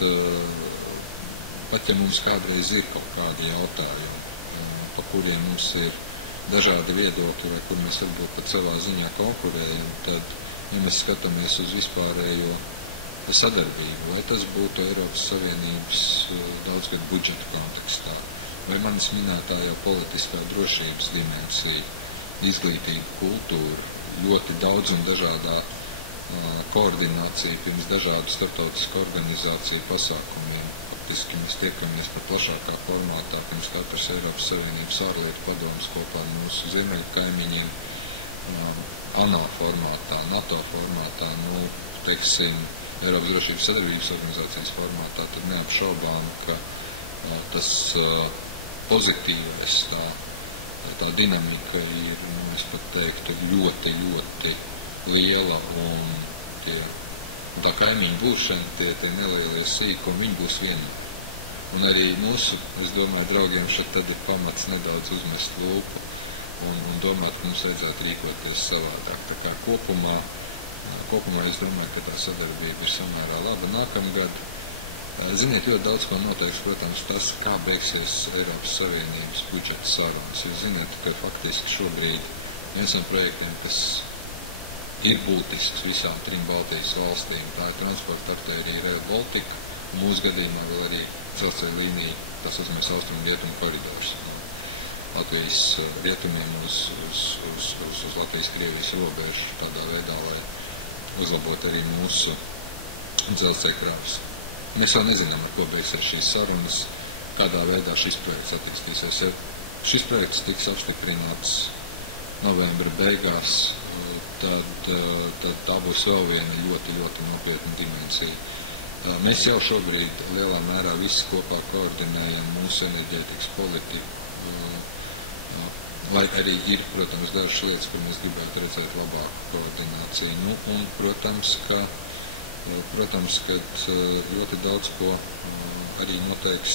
pat ja mums kādreiz ir kaut kādi jautājumi, pa kuriem mums ir dažādi viedokļi, vai kur mēs varbūt pat savā ziņā konkurējam, tad, ja mēs skatāmies uz vispārējo sadarbību, vai tas būtu Eiropas Savienības daudzgadu budžeta kontekstā, vai manis minētā jau politiskā drošības dimensija, izglītība, kultūra, ļoti daudz un dažādā koordinācija pirms dažādu starptautisku organizāciju pasākumiem. Faktiski mēs tiekamies pat plašākā formātā pirms katras Eiropas Savienības ārlietu padomes kopā ar mūsu ziemeļu kaimiņiem, ANO formātā, NATO formātā, teiksim, Eiropas drošības sadarbības organizācijas formātā, tad neapšaubām, ka tas pozitīvais, tā dinamika ir, es pat teiktu, ļoti, ļoti liela, un tā kaimiņu būšana, tie nelielie sīkumi, viņi būs vienoti. Un arī mūsu, es domāju, draugiem šeit tad ir pamats nedaudz uzmest lūpu un domāt, ka mums vajadzētu rīkoties savādāk. Tā kā kopumā es domāju, ka tā sadarbība ir samērā laba. Nākamgad, ziniet, ļoti daudz ko noteiks, protams, tas, kā beigsies Eiropas Savienības budžeta sarunas. Jūs ziniet, ka faktiski šobrīd viens no projektiem, kas ir būtisks visām trim Baltijas valstīm, tā ir transporta artērija Rail Baltica, mūsu gadījumā vēl arī dzelzceļa līnija, tas uzmēs austrumu rietumu koridors. Latvijas rietumiem uz Latvijas-Krievijas robežu tādā veidā, lai uzlabot arī mūsu dzelzceļa kravas. Mēs vēl nezinām, ar ko beigsies šīs sarunas, kādā veidā šis projekts attīstīsies. Ja šis projekts tiks apstiprināts novembra beigās, tad tā būs vēl viena ļoti, ļoti nopietna dimensija. Mēs jau šobrīd lielā mērā visi kopā koordinējam mūsu enerģētikas politiku, lai arī ir, protams, dažas lietas, kur mēs gribētu redzēt labāku koordināciju. Un, protams, ka ļoti daudz ko arī noteiks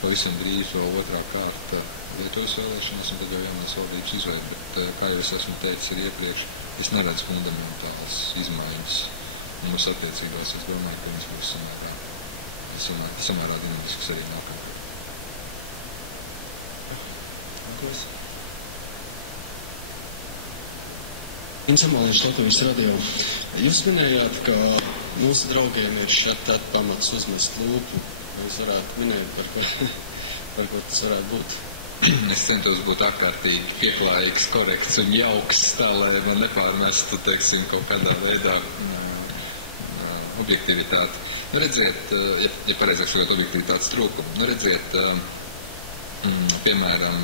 pavisam drīz vēl otrā kārta Lietuvas vēlēšanas un tad jau jaunās valdības izveida. Bet, kā jau es esmu teicis arī iepriekš, es neredzu fundamentālas izmaiņas mūsu attiecībās. Es domāju, ka viņas būs samērā dinamisks arī nākamgad. Insamāliņš Latvijas radio. Jūs minējāt, ka mūsu draugiem ir šeit pamats uzmest lūpu. Jūs varētu minēt, par ko tas varētu būt. Es centos būt ārkārtīgi pieklājīgs, korekts un jauks, tā, lai man nepārmestu, teiksim, kaut kādā veidā objektivitāti. Redziet, ja pareizāk sakot, objektivitātes trūkumu. Redziet, piemēram,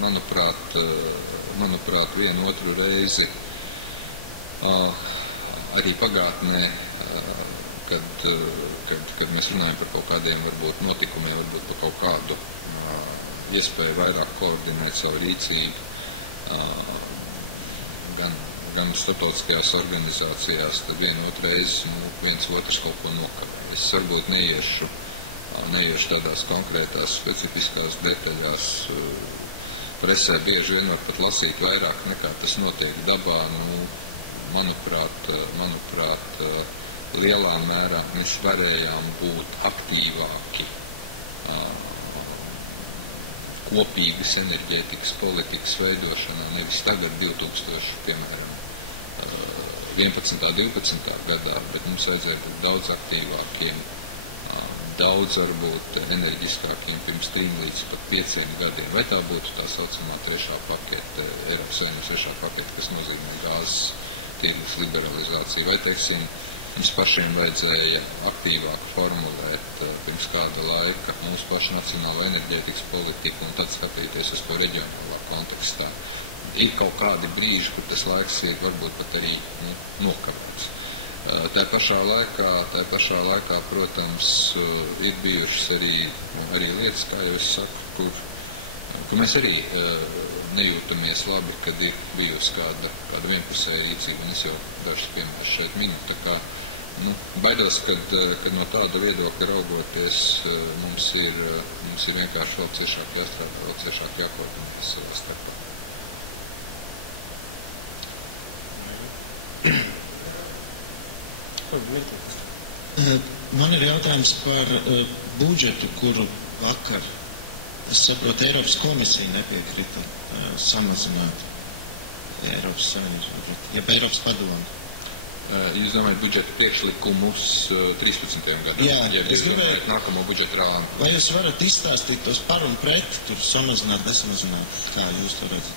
manuprāt, vienu otru reizi arī pagātnē, kad mēs runājam par kaut kādiem varbūt notikumiem, varbūt par kaut kādu iespēju vairāk koordinēt savu rīcību, gan gan starptautiskajās organizācijās, tad vienu reizi viens otrs kaut ko nokavē. Es varbūt neiešu tādās konkrētās specifiskās detaļās. Presē bieži vien var pat lasīt vairāk nekā tas notiek dabā. Manuprāt, lielā mērā mēs varējām būt aktīvāki kopīgas enerģētikas politikas veidošanā, nevis tagad 2011. 12. gadā, bet mums vajadzēja būt daudz aktīvākiem, daudz varbūt enerģiskākiem pirms 3 līdz pat 5 gadiem. Vai tā būtu tā saucamā trešā pakete, Eiropas Savienības trešā pakete, kas nozīmē gāzes tirgus liberalizāciju, vai, teiksim, mums pašiem vajadzēja aktīvāk formulēt pirms kāda laika mūsu pašu nacionālo enerģētikas politiku un tad skatīties uz to reģionālā kontekstā. Ir kaut kādi brīži, kur tas laiks ir varbūt pat arī nokavēts. Tā pašā laikā, protams, ir bijušas arī lietas, kā jau es saku, kur mēs arī nejūtamies labi, kad ir bijusi kāda vienpusēja rīcība, un es jau dažus piemērus šeit minu. Tā kā, baidos, kad no tāda viedokļa raugoties, mums ir vienkārši vēl ciešāk jāstrādā, vēl ciešāk jākoordinējas savā starpā. Man ir jautājums par budžetu, kuru vakar, es saprotu, Eiropas komisija nepiekrita samazināt Eiropas Savienības budžetu, jeb Eiropas padomu. Jūs domājat budžeta priekšlikumus 13. gadam? Jā, es gribēju nākamo budžeta rāmu. Vai jūs varat izstāstīt tos par un pret, tur samazināt, nesamazināt, kā jūs to redzat?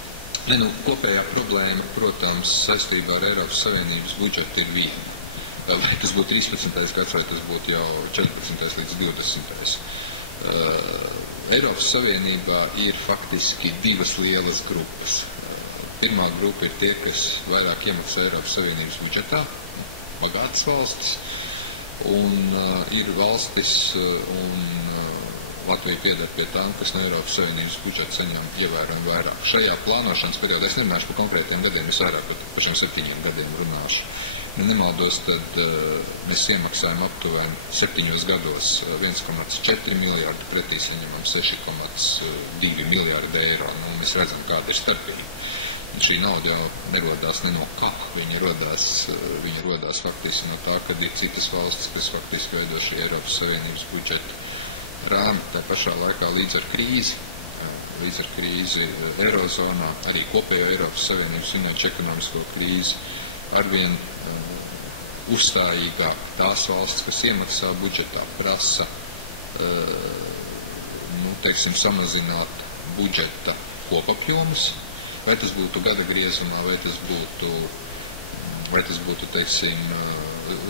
Kopējā problēma, protams, saistībā ar Eiropas Savienības budžetu ir viena. Vai tas būtu 13. gads, vai tas būtu jau 14. līdz 20. Eiropas Savienībā ir faktiski 2 lielas grupas. Pirmā grupa ir tie, kas vairāk iemaksā Eiropas Savienības budžetā, bagātas valstis, un ir valstis, un Latvija pieder pie tām, kas no Eiropas Savienības budžeta saņem ievērojami vairāk. Šajā plānošanas periodā, es nerunāšu par konkrētiem gadiem, es vairāk par šiem 7 gadiem runāšu. Nemaldos, tad mēs iemaksājam aptuveni 7 gados 1,4 miljārdu, pretī saņemam 6,2 miljārdu eiro. Mēs redzam, kāda ir starpība. Šī nauda jau nerodās ne no kā, viņa rodās faktiski no tā, kad ir citas valstis, kas faktiski veido šī Eiropas Savienības budžeta rāmi. Tā pašā laikā līdz ar krīzi Eirozonā, arī kopējo Eiropas Savienības finanšu ekonomisko krīzi, arvien uzstājīgāk tās valsts, kas iemaksā budžetā, prasa, samazināt budžeta kopapjomus, vai tas būtu gada griezumā, vai tas būtu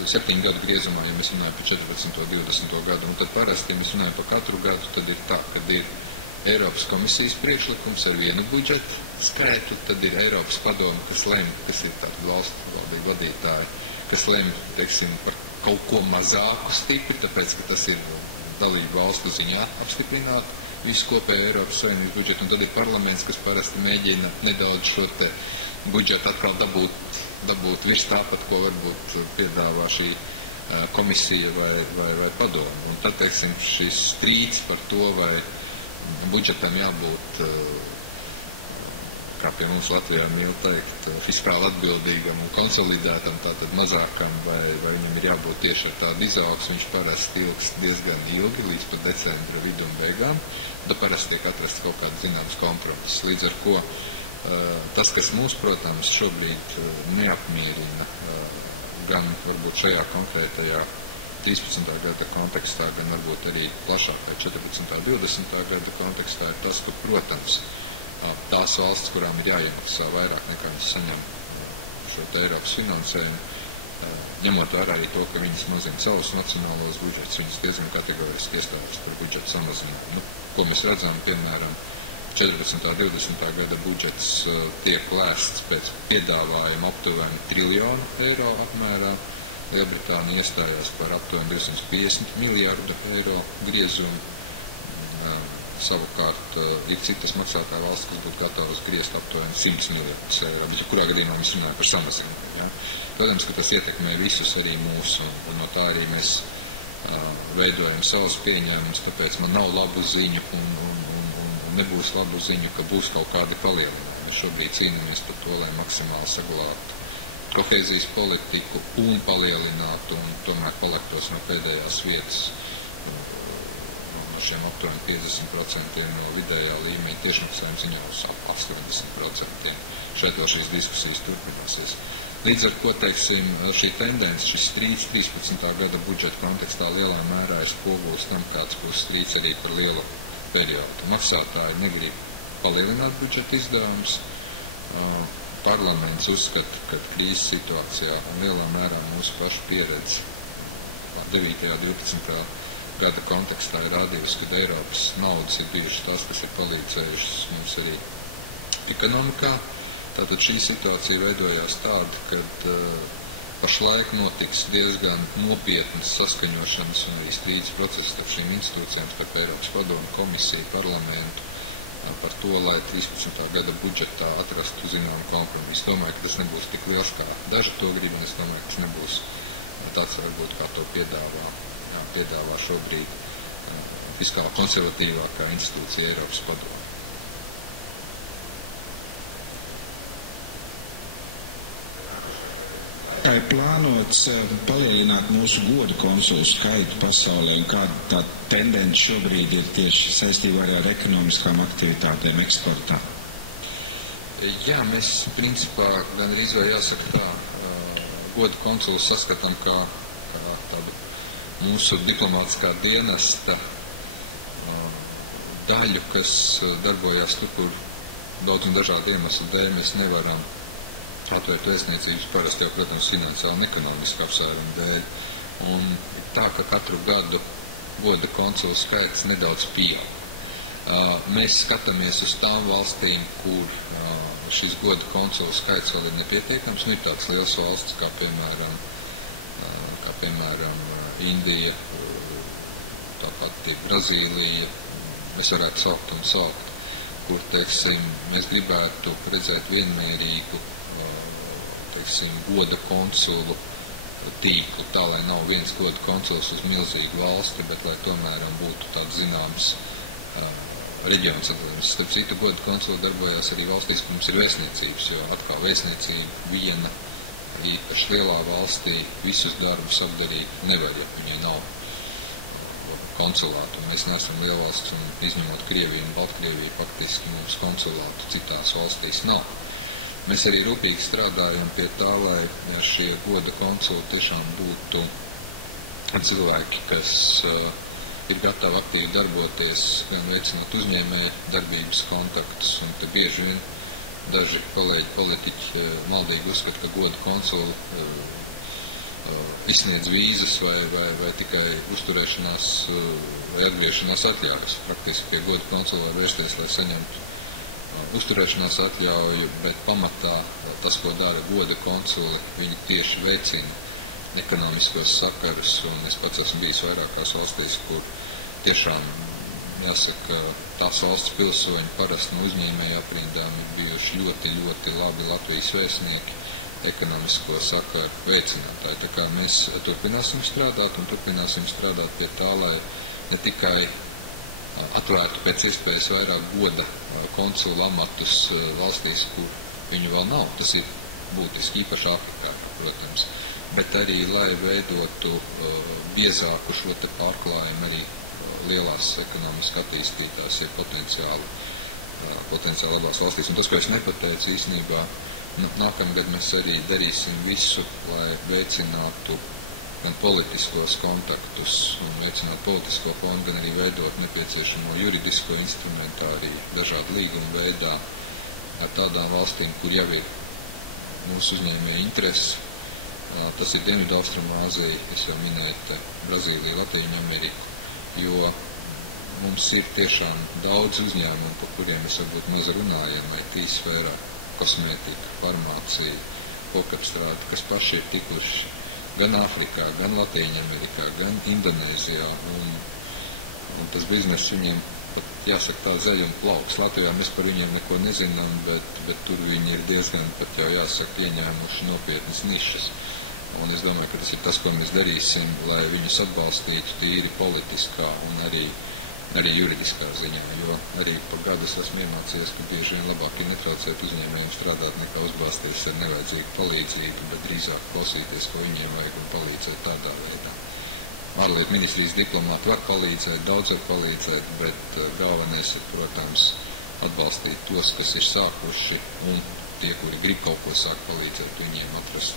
7 gadu griezumā, ja mēs runājam par 14. un 20. gadu, un tad parasti, ja mēs runājam par katru gadu, tad ir tā, kad ir Eiropas komisijas priekšlikums ar vienu budžetu skaitu, tad ir Eiropas padome, kas lem, kas ir tāda valstu valdību vadītāji, kas lem, par kaut ko mazāku stipri, tāpēc, ka tas ir dalību valstu ziņā apstiprināt visu kopēju Eiropas Savienības budžetu, un tad ir parlaments, kas parasti mēģina nedaudz šo te budžetu atkal dabūt virs tāpat, ko varbūt piedāvā šī komisija vai padome. Un tad, šis strīds par to, vai budžetam jābūt, kā pie mums Latvijā mīl teikt, fiskāli atbildīgam un konsolidētam, tātad mazākam, vai viņam ir jābūt tieši ar tādu izaugsmu, viņš parasti ilgst diezgan ilgi, līdz pat decembra vidu un beigām, tad parasti tiek atrasts kaut kāds zināms kompromiss. Līdz ar ko tas, kas mūs, protams, šobrīd neapmierina, gan varbūt šajā konkrētajā 13. gada kontekstā, gan varbūt arī plašākā 14. un 20. gada kontekstā, ir tas, ka, protams, tās valsts, kurām ir jāiemaksā vairāk nekā viņas saņem šo Eiropas finansējumu, ņemot vērā arī to, ka viņas mazina savus nacionālos budžetus, viņas diezgan kategoriski iestājas par budžetu samazinājumu. Ko mēs redzam, piemēram, 14. un 20. gada budžets tiek lēsts pēc piedāvājuma aptuveni 1 triljonu eiro apmērā. Lielbritānija iestājās par aptuveni 250 miljārdu eiro griezumu. Savukārt ir citas maksātāju valsts, kas būtu gatavas griezt aptuveni 100 miljardus eiro, bet kurā gadījumā mēs runājam par samazinājumu. Ja? Protams, ka tas ietekmē visus arī mūsu, un no tā arī mēs veidojam savus pieņēmumus, tāpēc man nav labu ziņu un nebūs labu ziņu, ka būs kaut kādi palielinājumi. Mēs šobrīd cīnāmies par to, lai maksimāli saglabātu kohēzijas politiku un palielinātu un tomēr palektos no pēdējās vietas no šiem aptuveni 50% no vidējā līmeņa tiešmaksājuma ziņā uz 80%. Šeit vēl šīs diskusijas turpināsies. Līdz ar ko, teiksim, šī tendence, šis strīds 13. gada budžeta kontekstā lielā mērā ir spogulis tam, kāds būs strīds arī par lielu periodu. Maksātāji negrib palielināt budžeta izdevumus. Parlaments uzskata, ka krīzes situācijā un lielā mērā mūsu pašu pieredze 9. un 12. gada kontekstā ir rādījusi, ka Eiropas naudas ir bijušas tās, kas ir palīdzējušas mums arī ekonomikā. Tātad šī situācija veidojās tāda, kad pašlaik notiks diezgan nopietnas saskaņošanas un arī strīdus process starp šīm institūcijām, starp Eiropas padomu, komisiju, parlamentu, par to, lai 13. gada budžetā atrastu zinām kompromisu. Domāju, ka tas nebūs tik liels, kā daži to grib, un es domāju, ka tas nebūs tāds varbūt, kā to piedāvā šobrīd fiskāli konservatīvākā institūcija Eiropas padomu. Ir plānots palielināt mūsu godu konsulu skaitu pasaulē, un kāda tā tendence šobrīd ir tieši saistībā ar ekonomiskām aktivitātēm eksportā? Jā, mēs principā gan arī jāsaka tā, godu konsulu saskatām kā tādu mūsu diplomātiskā dienesta daļu, kas darbojās tur, kur daudz un dažādu iemeslu dēļ mēs nevaram atvērt vēstniecības parasti jau, protams, finansiāli un ekonomiski apsvērumu dēļ. Un tā, ka katru gadu goda konsulu skaits nedaudz pieaug. Mēs skatāmies uz tām valstīm, kur šis goda konsulu skaits vēl ir nepietiekams. Nu, ir tāds liels valsts, kā piemēram Indija, tāpat Brazīlija, mēs varētu saukt, kur, teiksim, mēs gribētu redzēt vienmērīgu goda konsulu tīklu, tā, lai nav viens goda konsuls uz milzīgu valsti, bet lai tomēr būtu tāds zināms reģions. Starp citu, goda konsuli darbojās arī valstīs, kur mums ir vēstniecības, jo atkal vēstniecība viena īpaši lielā valstī visus darbus apdarīt nevar, ja viņai nav konsulātu. Mēs neesam lielvalsts, un izņemot Krieviju un Baltkrieviju, faktiski mums konsulātu citās valstīs nav. Mēs arī rūpīgi strādājam pie tā, lai šie goda konsuli tiešām būtu cilvēki, kas ir gatavi aktīvi darboties, gan veicinot uzņēmēju darbības kontaktus, un te bieži vien daži kolēģi politiķi maldīgi uzskata, ka goda konsuli izsniedz vīzas vai tikai uzturēšanās vai atgriešanās atļaujas. Praktiski pie goda konsula var vērsties, lai saņemtu uzturēšanās atļauju, bet pamatā tas, ko dara goda konsuli, viņi tieši veicina ekonomiskos sakarus, un es pats esmu bijis vairākās valstīs, kur tiešām, jāsaka, tās valsts pilsoņi parasti no uzņēmēju aprindām ir bijuši ļoti, ļoti labi Latvijas vēstnieki, ekonomisko sakaru veicinātāji. Tā kā mēs turpināsim strādāt pie tā, lai ne tikai atvērtu pēc iespējas vairāk goda konsula amatus valstīs, kur viņu vēl nav. Tas ir būtiski, īpaši Āfrikā, protams. Bet arī, lai veidotu biezāku šo te pārklājumu arī lielās ekonomiski attīstītās, ja potenciāli labās valstīs. Un tas, ko es nepateicu īstenībā, nākamgad mēs arī darīsim visu, lai veicinātu gan politiskos kontaktus un veicināt politisko fonu, gan arī veidot nepieciešamo juridisko instrumentāriju dažādu līgumu veidā ar tādām valstīm, kur jau ir mūsu uzņēmēju interesi. Tas ir Dienvidaustrumāzija, es jau minēju Brazīliju, Latīņu Ameriku, jo mums ir tiešām daudz uzņēmumu, par kuriem mēs varbūt maz runājam, IT sfērā, kosmētika, farmācija, kokapstrāde, kas paši ir tikuši gan Āfrikā, gan Latīņa Amerikā, gan Indonēzijā, un tas bizness viņiem pat jāsaka tā zeļa un plauks. Latvijā mēs par viņiem neko nezinām, bet tur viņi ir diezgan pat jau jāsaka ieņēmuši nopietnas nišas. Un es domāju, ka tas ir tas, ko mēs darīsim, lai viņus atbalstītu tīri politiskā un arī juridiskā ziņā, jo arī pa gadu esmu iemācījies, ka bieži vien labāk ir netraucēt uzņēmējiem strādāt, nekā uzbāzties ar nevajadzīgu palīdzību, bet drīzāk klausīties, ko viņiem vajag un palīdzēt tādā veidā. Ārlietu ministrijas diplomāti var palīdzēt, daudz var palīdzēt, bet galvenais ir, protams, atbalstīt tos, kas ir sākuši, un tie, kuri grib kaut ko sākt palīdzēt, viņiem atrast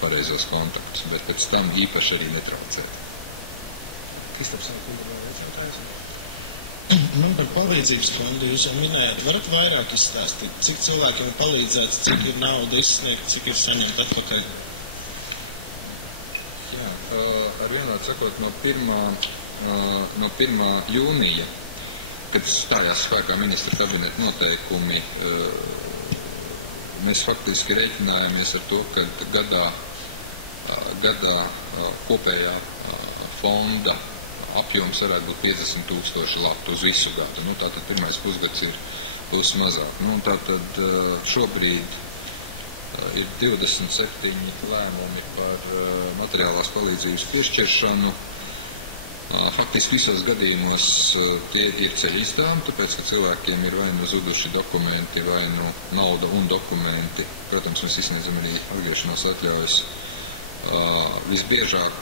pareizos kontaktus, bet pēc tam īpaši arī netraucēt. Kristaps, Man par palīdzības fondu jūs jau minējāt, varat vairāk izstāstīt, cik cilvēkiem ir palīdzēts, cik ir nauda izsniegt, cik ir saņemt atpakaļ? Jā, ar vienādi sakot, no 1. jūnija, kad stājās spēkā ministra kabineta noteikumi, mēs faktiski reiķinājāmies ar to, ka gadā kopējā fonda apjoms varētu būt 50,000 latu uz visu gadu. Tātad pirmais pusgads būs mazāk. Tātad šobrīd ir 27 lēmumi par materiālās palīdzības piešķiršanu. Faktiski visos gadījumos tie ir ceļa izdevumi, tāpēc, ka cilvēkiem ir vai nu zuduši dokumenti, vai nu nauda un dokumenti. Protams, mēs izsniedzam arī atgriešanās atļaujas. Visbiežāk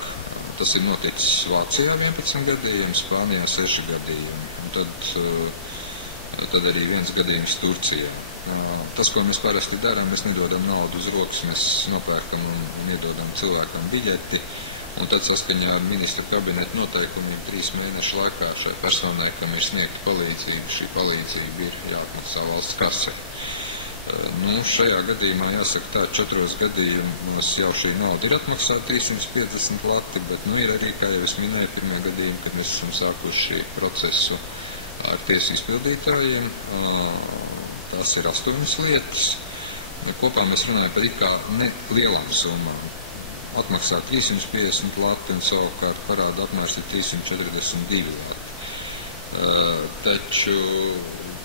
tas ir noticis Vācijā 11 gadījumi, Spānijā 6 gadījumi, un tad arī 1 gadījums Turcijā. Tas, ko mēs parasti darām, mēs nedodam naudu uz rokas, mēs nopērkam un iedodam cilvēkam biļeti, un tad saskaņā ar ministra kabineta noteikumiem 3 mēnešu laikā šai personai, kam ir sniegta palīdzība, šī palīdzība ir jāatmaksā valsts kasē. Šajā gadījumā jāsaka tā, 4 gadījumos jau šī nauda ir atmaksāta 350 lati, bet ir arī, kā jau es minēju, pirmā gadījuma, kad mēs esam sākuši procesu ar tiesu izpildītājiem. Tās ir 8 lietas. Kopā mēs runājam par it kā nelielām summām. Atmaksāt 350 lati un savukārt parāda apmērs ir 342 lati.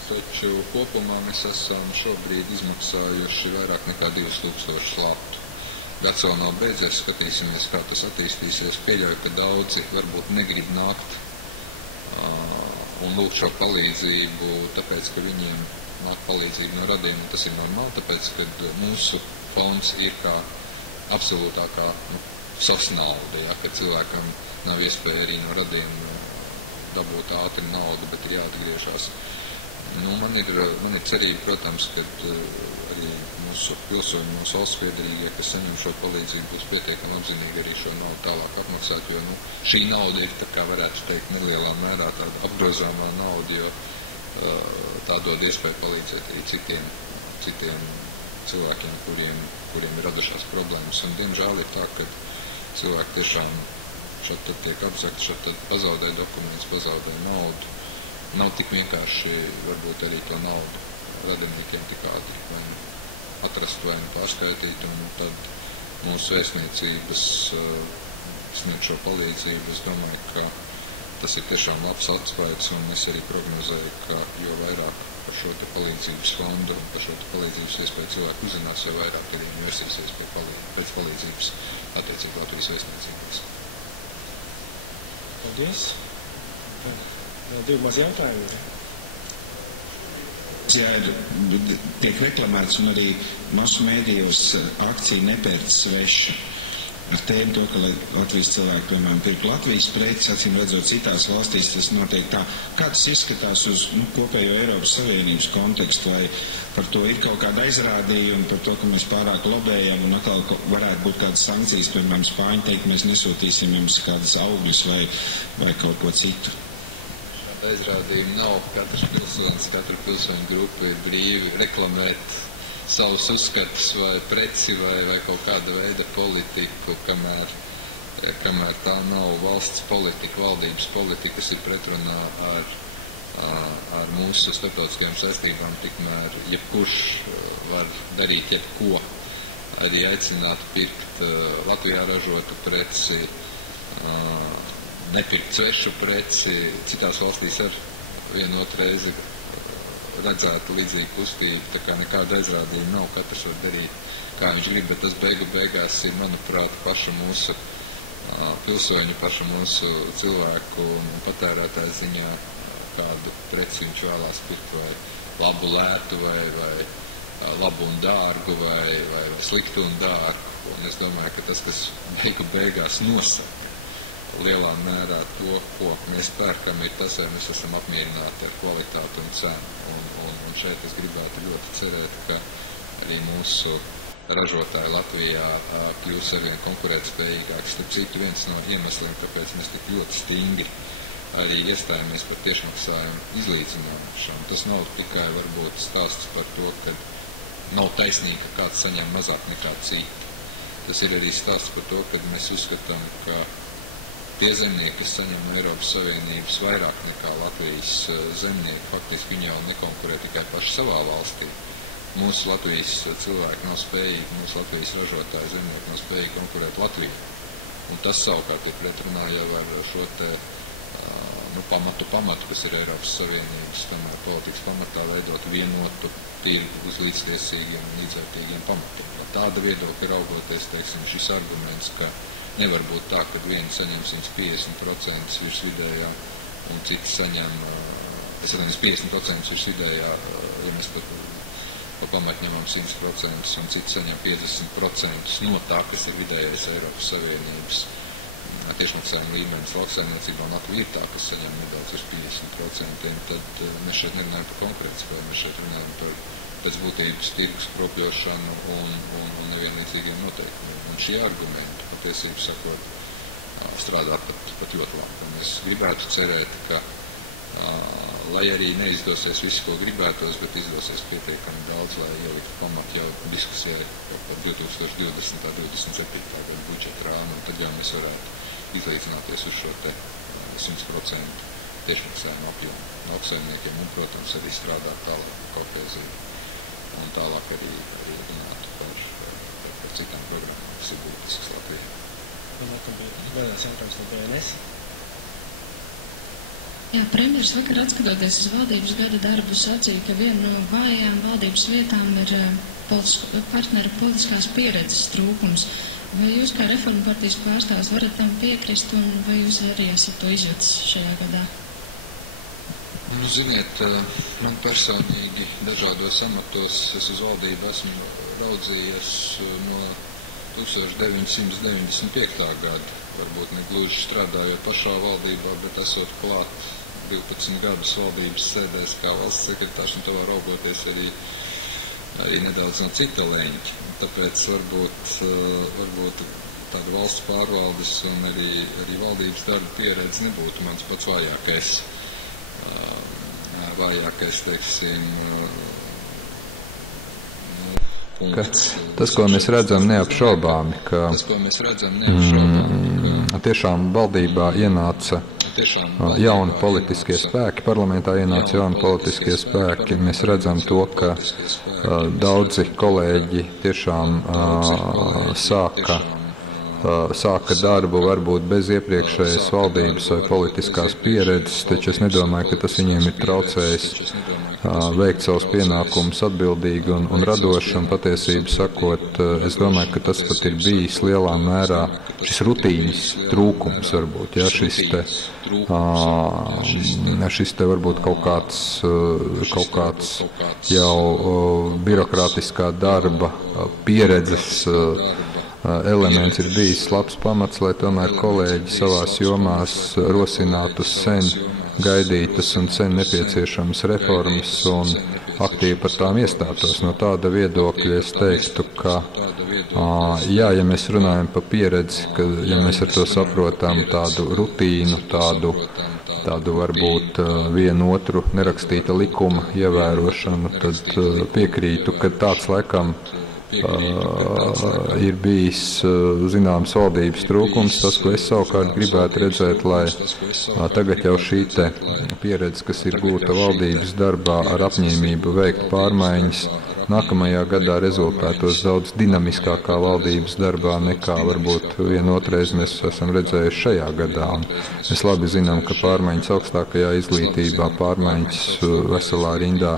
Taču kopumā mēs esam šobrīd izmaksājuši vairāk nekā 2000 latu. Gads vēl nav beidzies, skatīsimies, kā tas attīstīsies. Pieļauju, ka daudzi varbūt negrib nākt un lūgt šo palīdzību, tāpēc, ka viņiem nāk palīdzība no radījuma. Tas ir normāli, tāpēc, ka mūsu fonds ir kā absolūtākā savs nauda, ka cilvēkam nav iespēja arī no radījuma dabūt ātri naudu, bet ir jāatgriežās. Man ir cerība, protams, ka arī mūsu pilsoņi, mūsu valsts piedarīgie, kas saņem šo palīdzību, būs pietiekami apzinīgi arī šo naudu tālāk atmaksāt, jo šī nauda ir, tā kā varētu teikt, nelielā mērā tāda apgrozāmā nauda, jo tā dod iespēju palīdzēt arī citiem cilvēkiem, kuriem ir radušās problēmas. Un, diemžēl, ir tā, ka cilvēki tiešām šad tad tiek apzakti, šad tad pazaudē dokumentus, pazaudē naudu. Nav tik vienkārši varbūt arī to naudu radiniekiem tik ātri atrast vai pārskaitīt, un tad mūsu vēstniecības sniegt šo palīdzību. Es domāju, ka tas ir tiešām labs atspējas, un es arī prognozēju, ka jo vairāk par šo te palīdzības fondu un par šo te palīdzības iespēju cilvēku uzzinās, jo vairāk arī viņi vērsīsies pēc palīdzības attiecīgi Latvijas vēstniecības. Paldies! Divi mazi jautājumi. Jā, tiek reklamēts un arī masu mēdījos akcija nepērc sveša. Ar tēmu to, ka Latvijas cilvēki, piemēram, pirk Latvijas preces, acīm redzot, citās valstīs tas notiek tā. Kā tas izskatās uz kopējo Eiropas Savienības kontekstu, vai par to ir kaut kāda aizrādījuma, par to, ka mēs pārāk lobējam un atkal varētu būt kādas sankcijas, piemēram, Spāņi teikt, mēs nesūtīsim jums kādas augļus vai kaut ko citu? Aizrādījumi nav. Katrs pilsonis, katra pilsoņu grupa ir brīvi reklamēt savus uzskatus vai preci vai kaut kāda veida politiku, kamēr tā nav valsts politika, valdības politika, kas ir pretrunā ar mūsu starptautiskajām saistībām, tikmēr jebkurš var darīt jebko, arī aicināt pirkt Latvijā ražotu preci, nepirkt svešu preci. Citās valstīs vienu otru reizi redzētu līdzīgu kustību, tā kā nekāda aizrādījuma nav, katrs var darīt, kā viņš grib, bet tas beigās ir, manuprāt, paša mūsu pilsoņu, paša mūsu cilvēku un patērētāju ziņā, kādu preci viņš vēlās pirkt, vai labu lētu, vai labu un dārgu, vai sliktu un dārgu. Un es domāju, ka tas, kas beigās nosaka lielā mērā to, ko mēs pērkam, ir tas, ja mēs esam apmierināti ar kvalitāti un cenu. Un šeit es gribētu ļoti cerēt, ka arī mūsu ražotāji Latvijā kļūs arvien konkurētspējīgāki. Starp citu, viens no iemesliem, tāpēc mēs tik ļoti stingri arī iestājamies par tiešmaksājumu izlīdzināšanu. Tas nav tikai varbūt stāsts par to, ka nav taisnīgi, ka kāds saņem mazāk nekā citi. Tas ir arī stāsts par to, ka mēs uzskatām, ka tie zemnieki, kas saņem Eiropas Savienības vairāk nekā Latvijas zemnieki, faktiski viņi jau nekonkurē tikai paši savā valstī. Mūsu Latvijas cilvēki nav spējīgi, mūsu Latvijas ražotāji zemnieki nav spējīgi konkurēt Latvijā. Un tas savukārt ir pretrunā jau ar šo te pamatu, kas ir Eiropas Savienības politikas pamatā veidot vienotu tirgu uz līdztiesīgiem un līdzvērtīgiem pamatiem. Tāda viedokļa raugoties, teiksim, šis arguments, ka nevar būt tā, ka vieni saņem 150% virs vidējā un citi saņem 50% virs vidējā, ja mēs pa pamatu ņemam 100% un citi saņem 50% no tā, kas ir vidējais Eiropas Savienības tiešmaksājuma līmenis lauksaimniecībā, un Latvija ir tā, kas saņem nedaudz virs 50%, tad mēs šeit nerunājam par konkurētspēju, mēs šeit runājam par pēc būtības tirgus kropļošanu un nevienlīdzīgiem noteikumiem. Un šie argumenti, patiesībā sakot, strādā pat ļoti labi. Un es gribētu cerēt, ka, lai arī neizdosies visu, ko gribētos, bet izdosies pietiekami daudz, lai ieliktu pamatu jau diskusijai par 2020. 27. gadu budžeta rāmu, un tad jau mēs varētu izlīdzināties uz šo te 100% tiešmaksājumu apjomu lauksaimniekiem un, protams, arī strādāt tālāk par kohēziju un tālāk arī runāt par citām programmām, kas ir būtiskas Latvijā. Vēlēs jautājums no BNS. Jā, premjeras vakar atskatoties uz valdības gada darbu sacīja, ka viena no vājām valdības vietām ir partneru politiskās pieredzes trūkums. Vai jūs kā Reformu partijas pārstāvs varat tam piekrist un vai jūs arī esat to izjutis šajā gadā? Nu, ziniet, man personīgi dažādos amatos es uz valdību esmu raudzījies no 1995. Gada. Varbūt ne gluži strādājot pašā valdībā, bet esot klāt 12 gadus valdības sēdēs kā valsts sekretārs un tavā raugoties arī nedaudz no cita leņķa. Tāpēc varbūt tāda valsts pārvaldes un arī valdības darba pieredze nebūtu mans pats vājākais, teiksim, punkts. Tas, ko mēs redzam neapšaubāmi, ka tiešām valdībā ienāca jauni politiskie spēki, parlamentā ienāca jauni politiskie spēki. Mēs redzam to, ka daudzi kolēģi tiešām sāka darbu varbūt bez iepriekšējas valdības vai politiskās pieredzes, taču es nedomāju, ka tas viņiem ir traucējis veikt savus pienākumus atbildīgi un radoši, un patiesību sakot, es domāju, ka tas pat ir bijis lielā mērā šis rutīnas trūkums varbūt, ja, šis te varbūt kaut kāds jau birokrātiskā darba pieredzes elements ir bijis labs pamats, lai tomēr kolēģi savās jomās rosinātu sen gaidītas un sen nepieciešamas reformas un aktīvi par tām iestātos. No tāda viedokļa es teiktu, ka, ja mēs runājam par pieredzi, ka, ja mēs ar to saprotam tādu rutīnu, tādu varbūt vienu otru nerakstīta likuma ievērošanu, tad piekrītu, ka tāds laikam ir bijis zināms valdības trūkums. Tas, ko es savukārt gribētu redzēt, lai tagad jau šī te pieredze, kas ir gūta valdības darbā ar apņēmību veikt pārmaiņas, nākamajā gadā rezultātos daudz dinamiskākā valdības darbā nekā varbūt vienotreiz mēs esam redzējuši šajā gadā. Un mēs labi zinām, ka pārmaiņas augstākajā izglītībā, pārmaiņas veselā rindā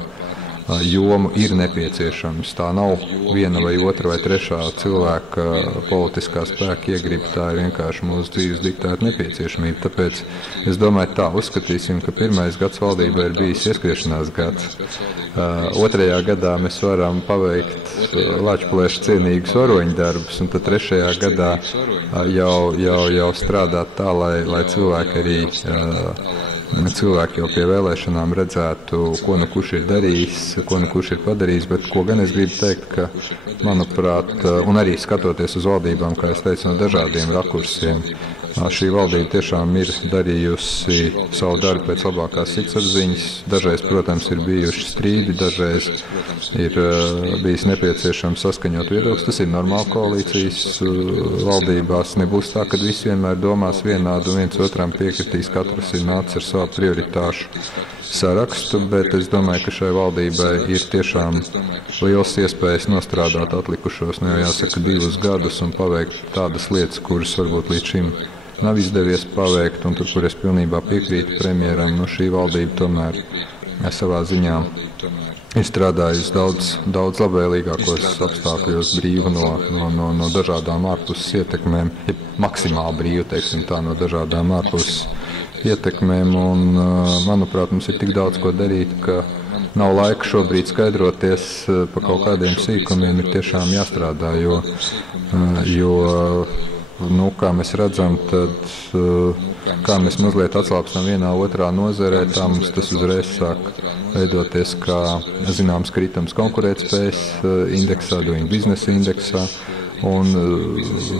jomu ir nepieciešams. Tā nav viena vai otra vai trešā cilvēka politiskā spēka iegriba, tā ir vienkārši mūsu dzīves diktēta nepieciešamība. Tāpēc es domāju tā, uzskatīsim, ka pirmais gads valdībā ir bijis ieskriešanās gads. Otrajā gadā mēs varam paveikt lačplēšu cienīgus varoņu darbus, un tad trešajā gadā jau strādāt tā, lai cilvēki arī cilvēki jau pie vēlēšanām redzētu, ko nu kurš ir darījis, ko nu kurš ir padarījis, bet ko gan es gribu teikt, ka, manuprāt, un arī skatoties uz valdībām, kā es teicu, no dažādiem rakursiem, šī valdība tiešām ir darījusi savu darbu pēc labākās sirdsapziņas. Dažreiz, protams, ir bijuši strīdi, dažreiz ir bijis nepieciešams saskaņot viedokļus. Tas ir normāli koalīcijas valdībās. Nebūs tā, ka visi vienmēr domās vienādi un viens otram piekritīs. Katrs ir nācis ar savu prioritāšu sarakstu, bet es domāju, ka šai valdībai ir tiešām liels iespējas nostrādāt atlikušos, jau jāsaka, 2 gadus un paveikt tādas lietas, kuras varbūt līdz šim nav izdevies paveikt, un tur, kur es pilnībā piekrītu premjeram, šī valdība tomēr savā ziņā ir strādājusi daudz labvēlīgākos apstākļos brīva no dažādām ārpuses ietekmēm, ja maksimāli brīva, teiksim tā, no dažādām ārpuses ietekmēm, un, manuprāt, mums ir tik daudz ko darīt, ka nav laika šobrīd skaidroties par kaut kādiem sīkumiem, ir tiešām jāstrādā, jo kā mēs redzam, tad kā mēs mazliet atslāpstam vienā otrā nozarē, tā mums tas uzreiz sāk veidoties kā zināms kritums konkurētspējas indeksā, Doing Business indeksā. Un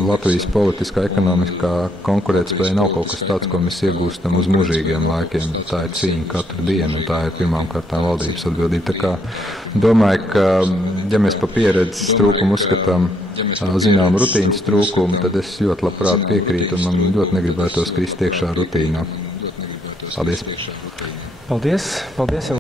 Latvijas politiskā ekonomiskā konkurētspēja nav kaut kas tāds, ko mēs iegūstam uz mūžīgiem laikiem. Tā ir cīņa katru dienu, un tā ir pirmām kārtām valdības atbildība. Tā kā domāju, ka ja mēs pa pieredzes trūkumu uzskatām zinām rutīnas trūkumu, tad es ļoti labprāt piekrītu, un man ļoti negribētos krist iekšā rutīnā. Paldies! Paldies! Paldies!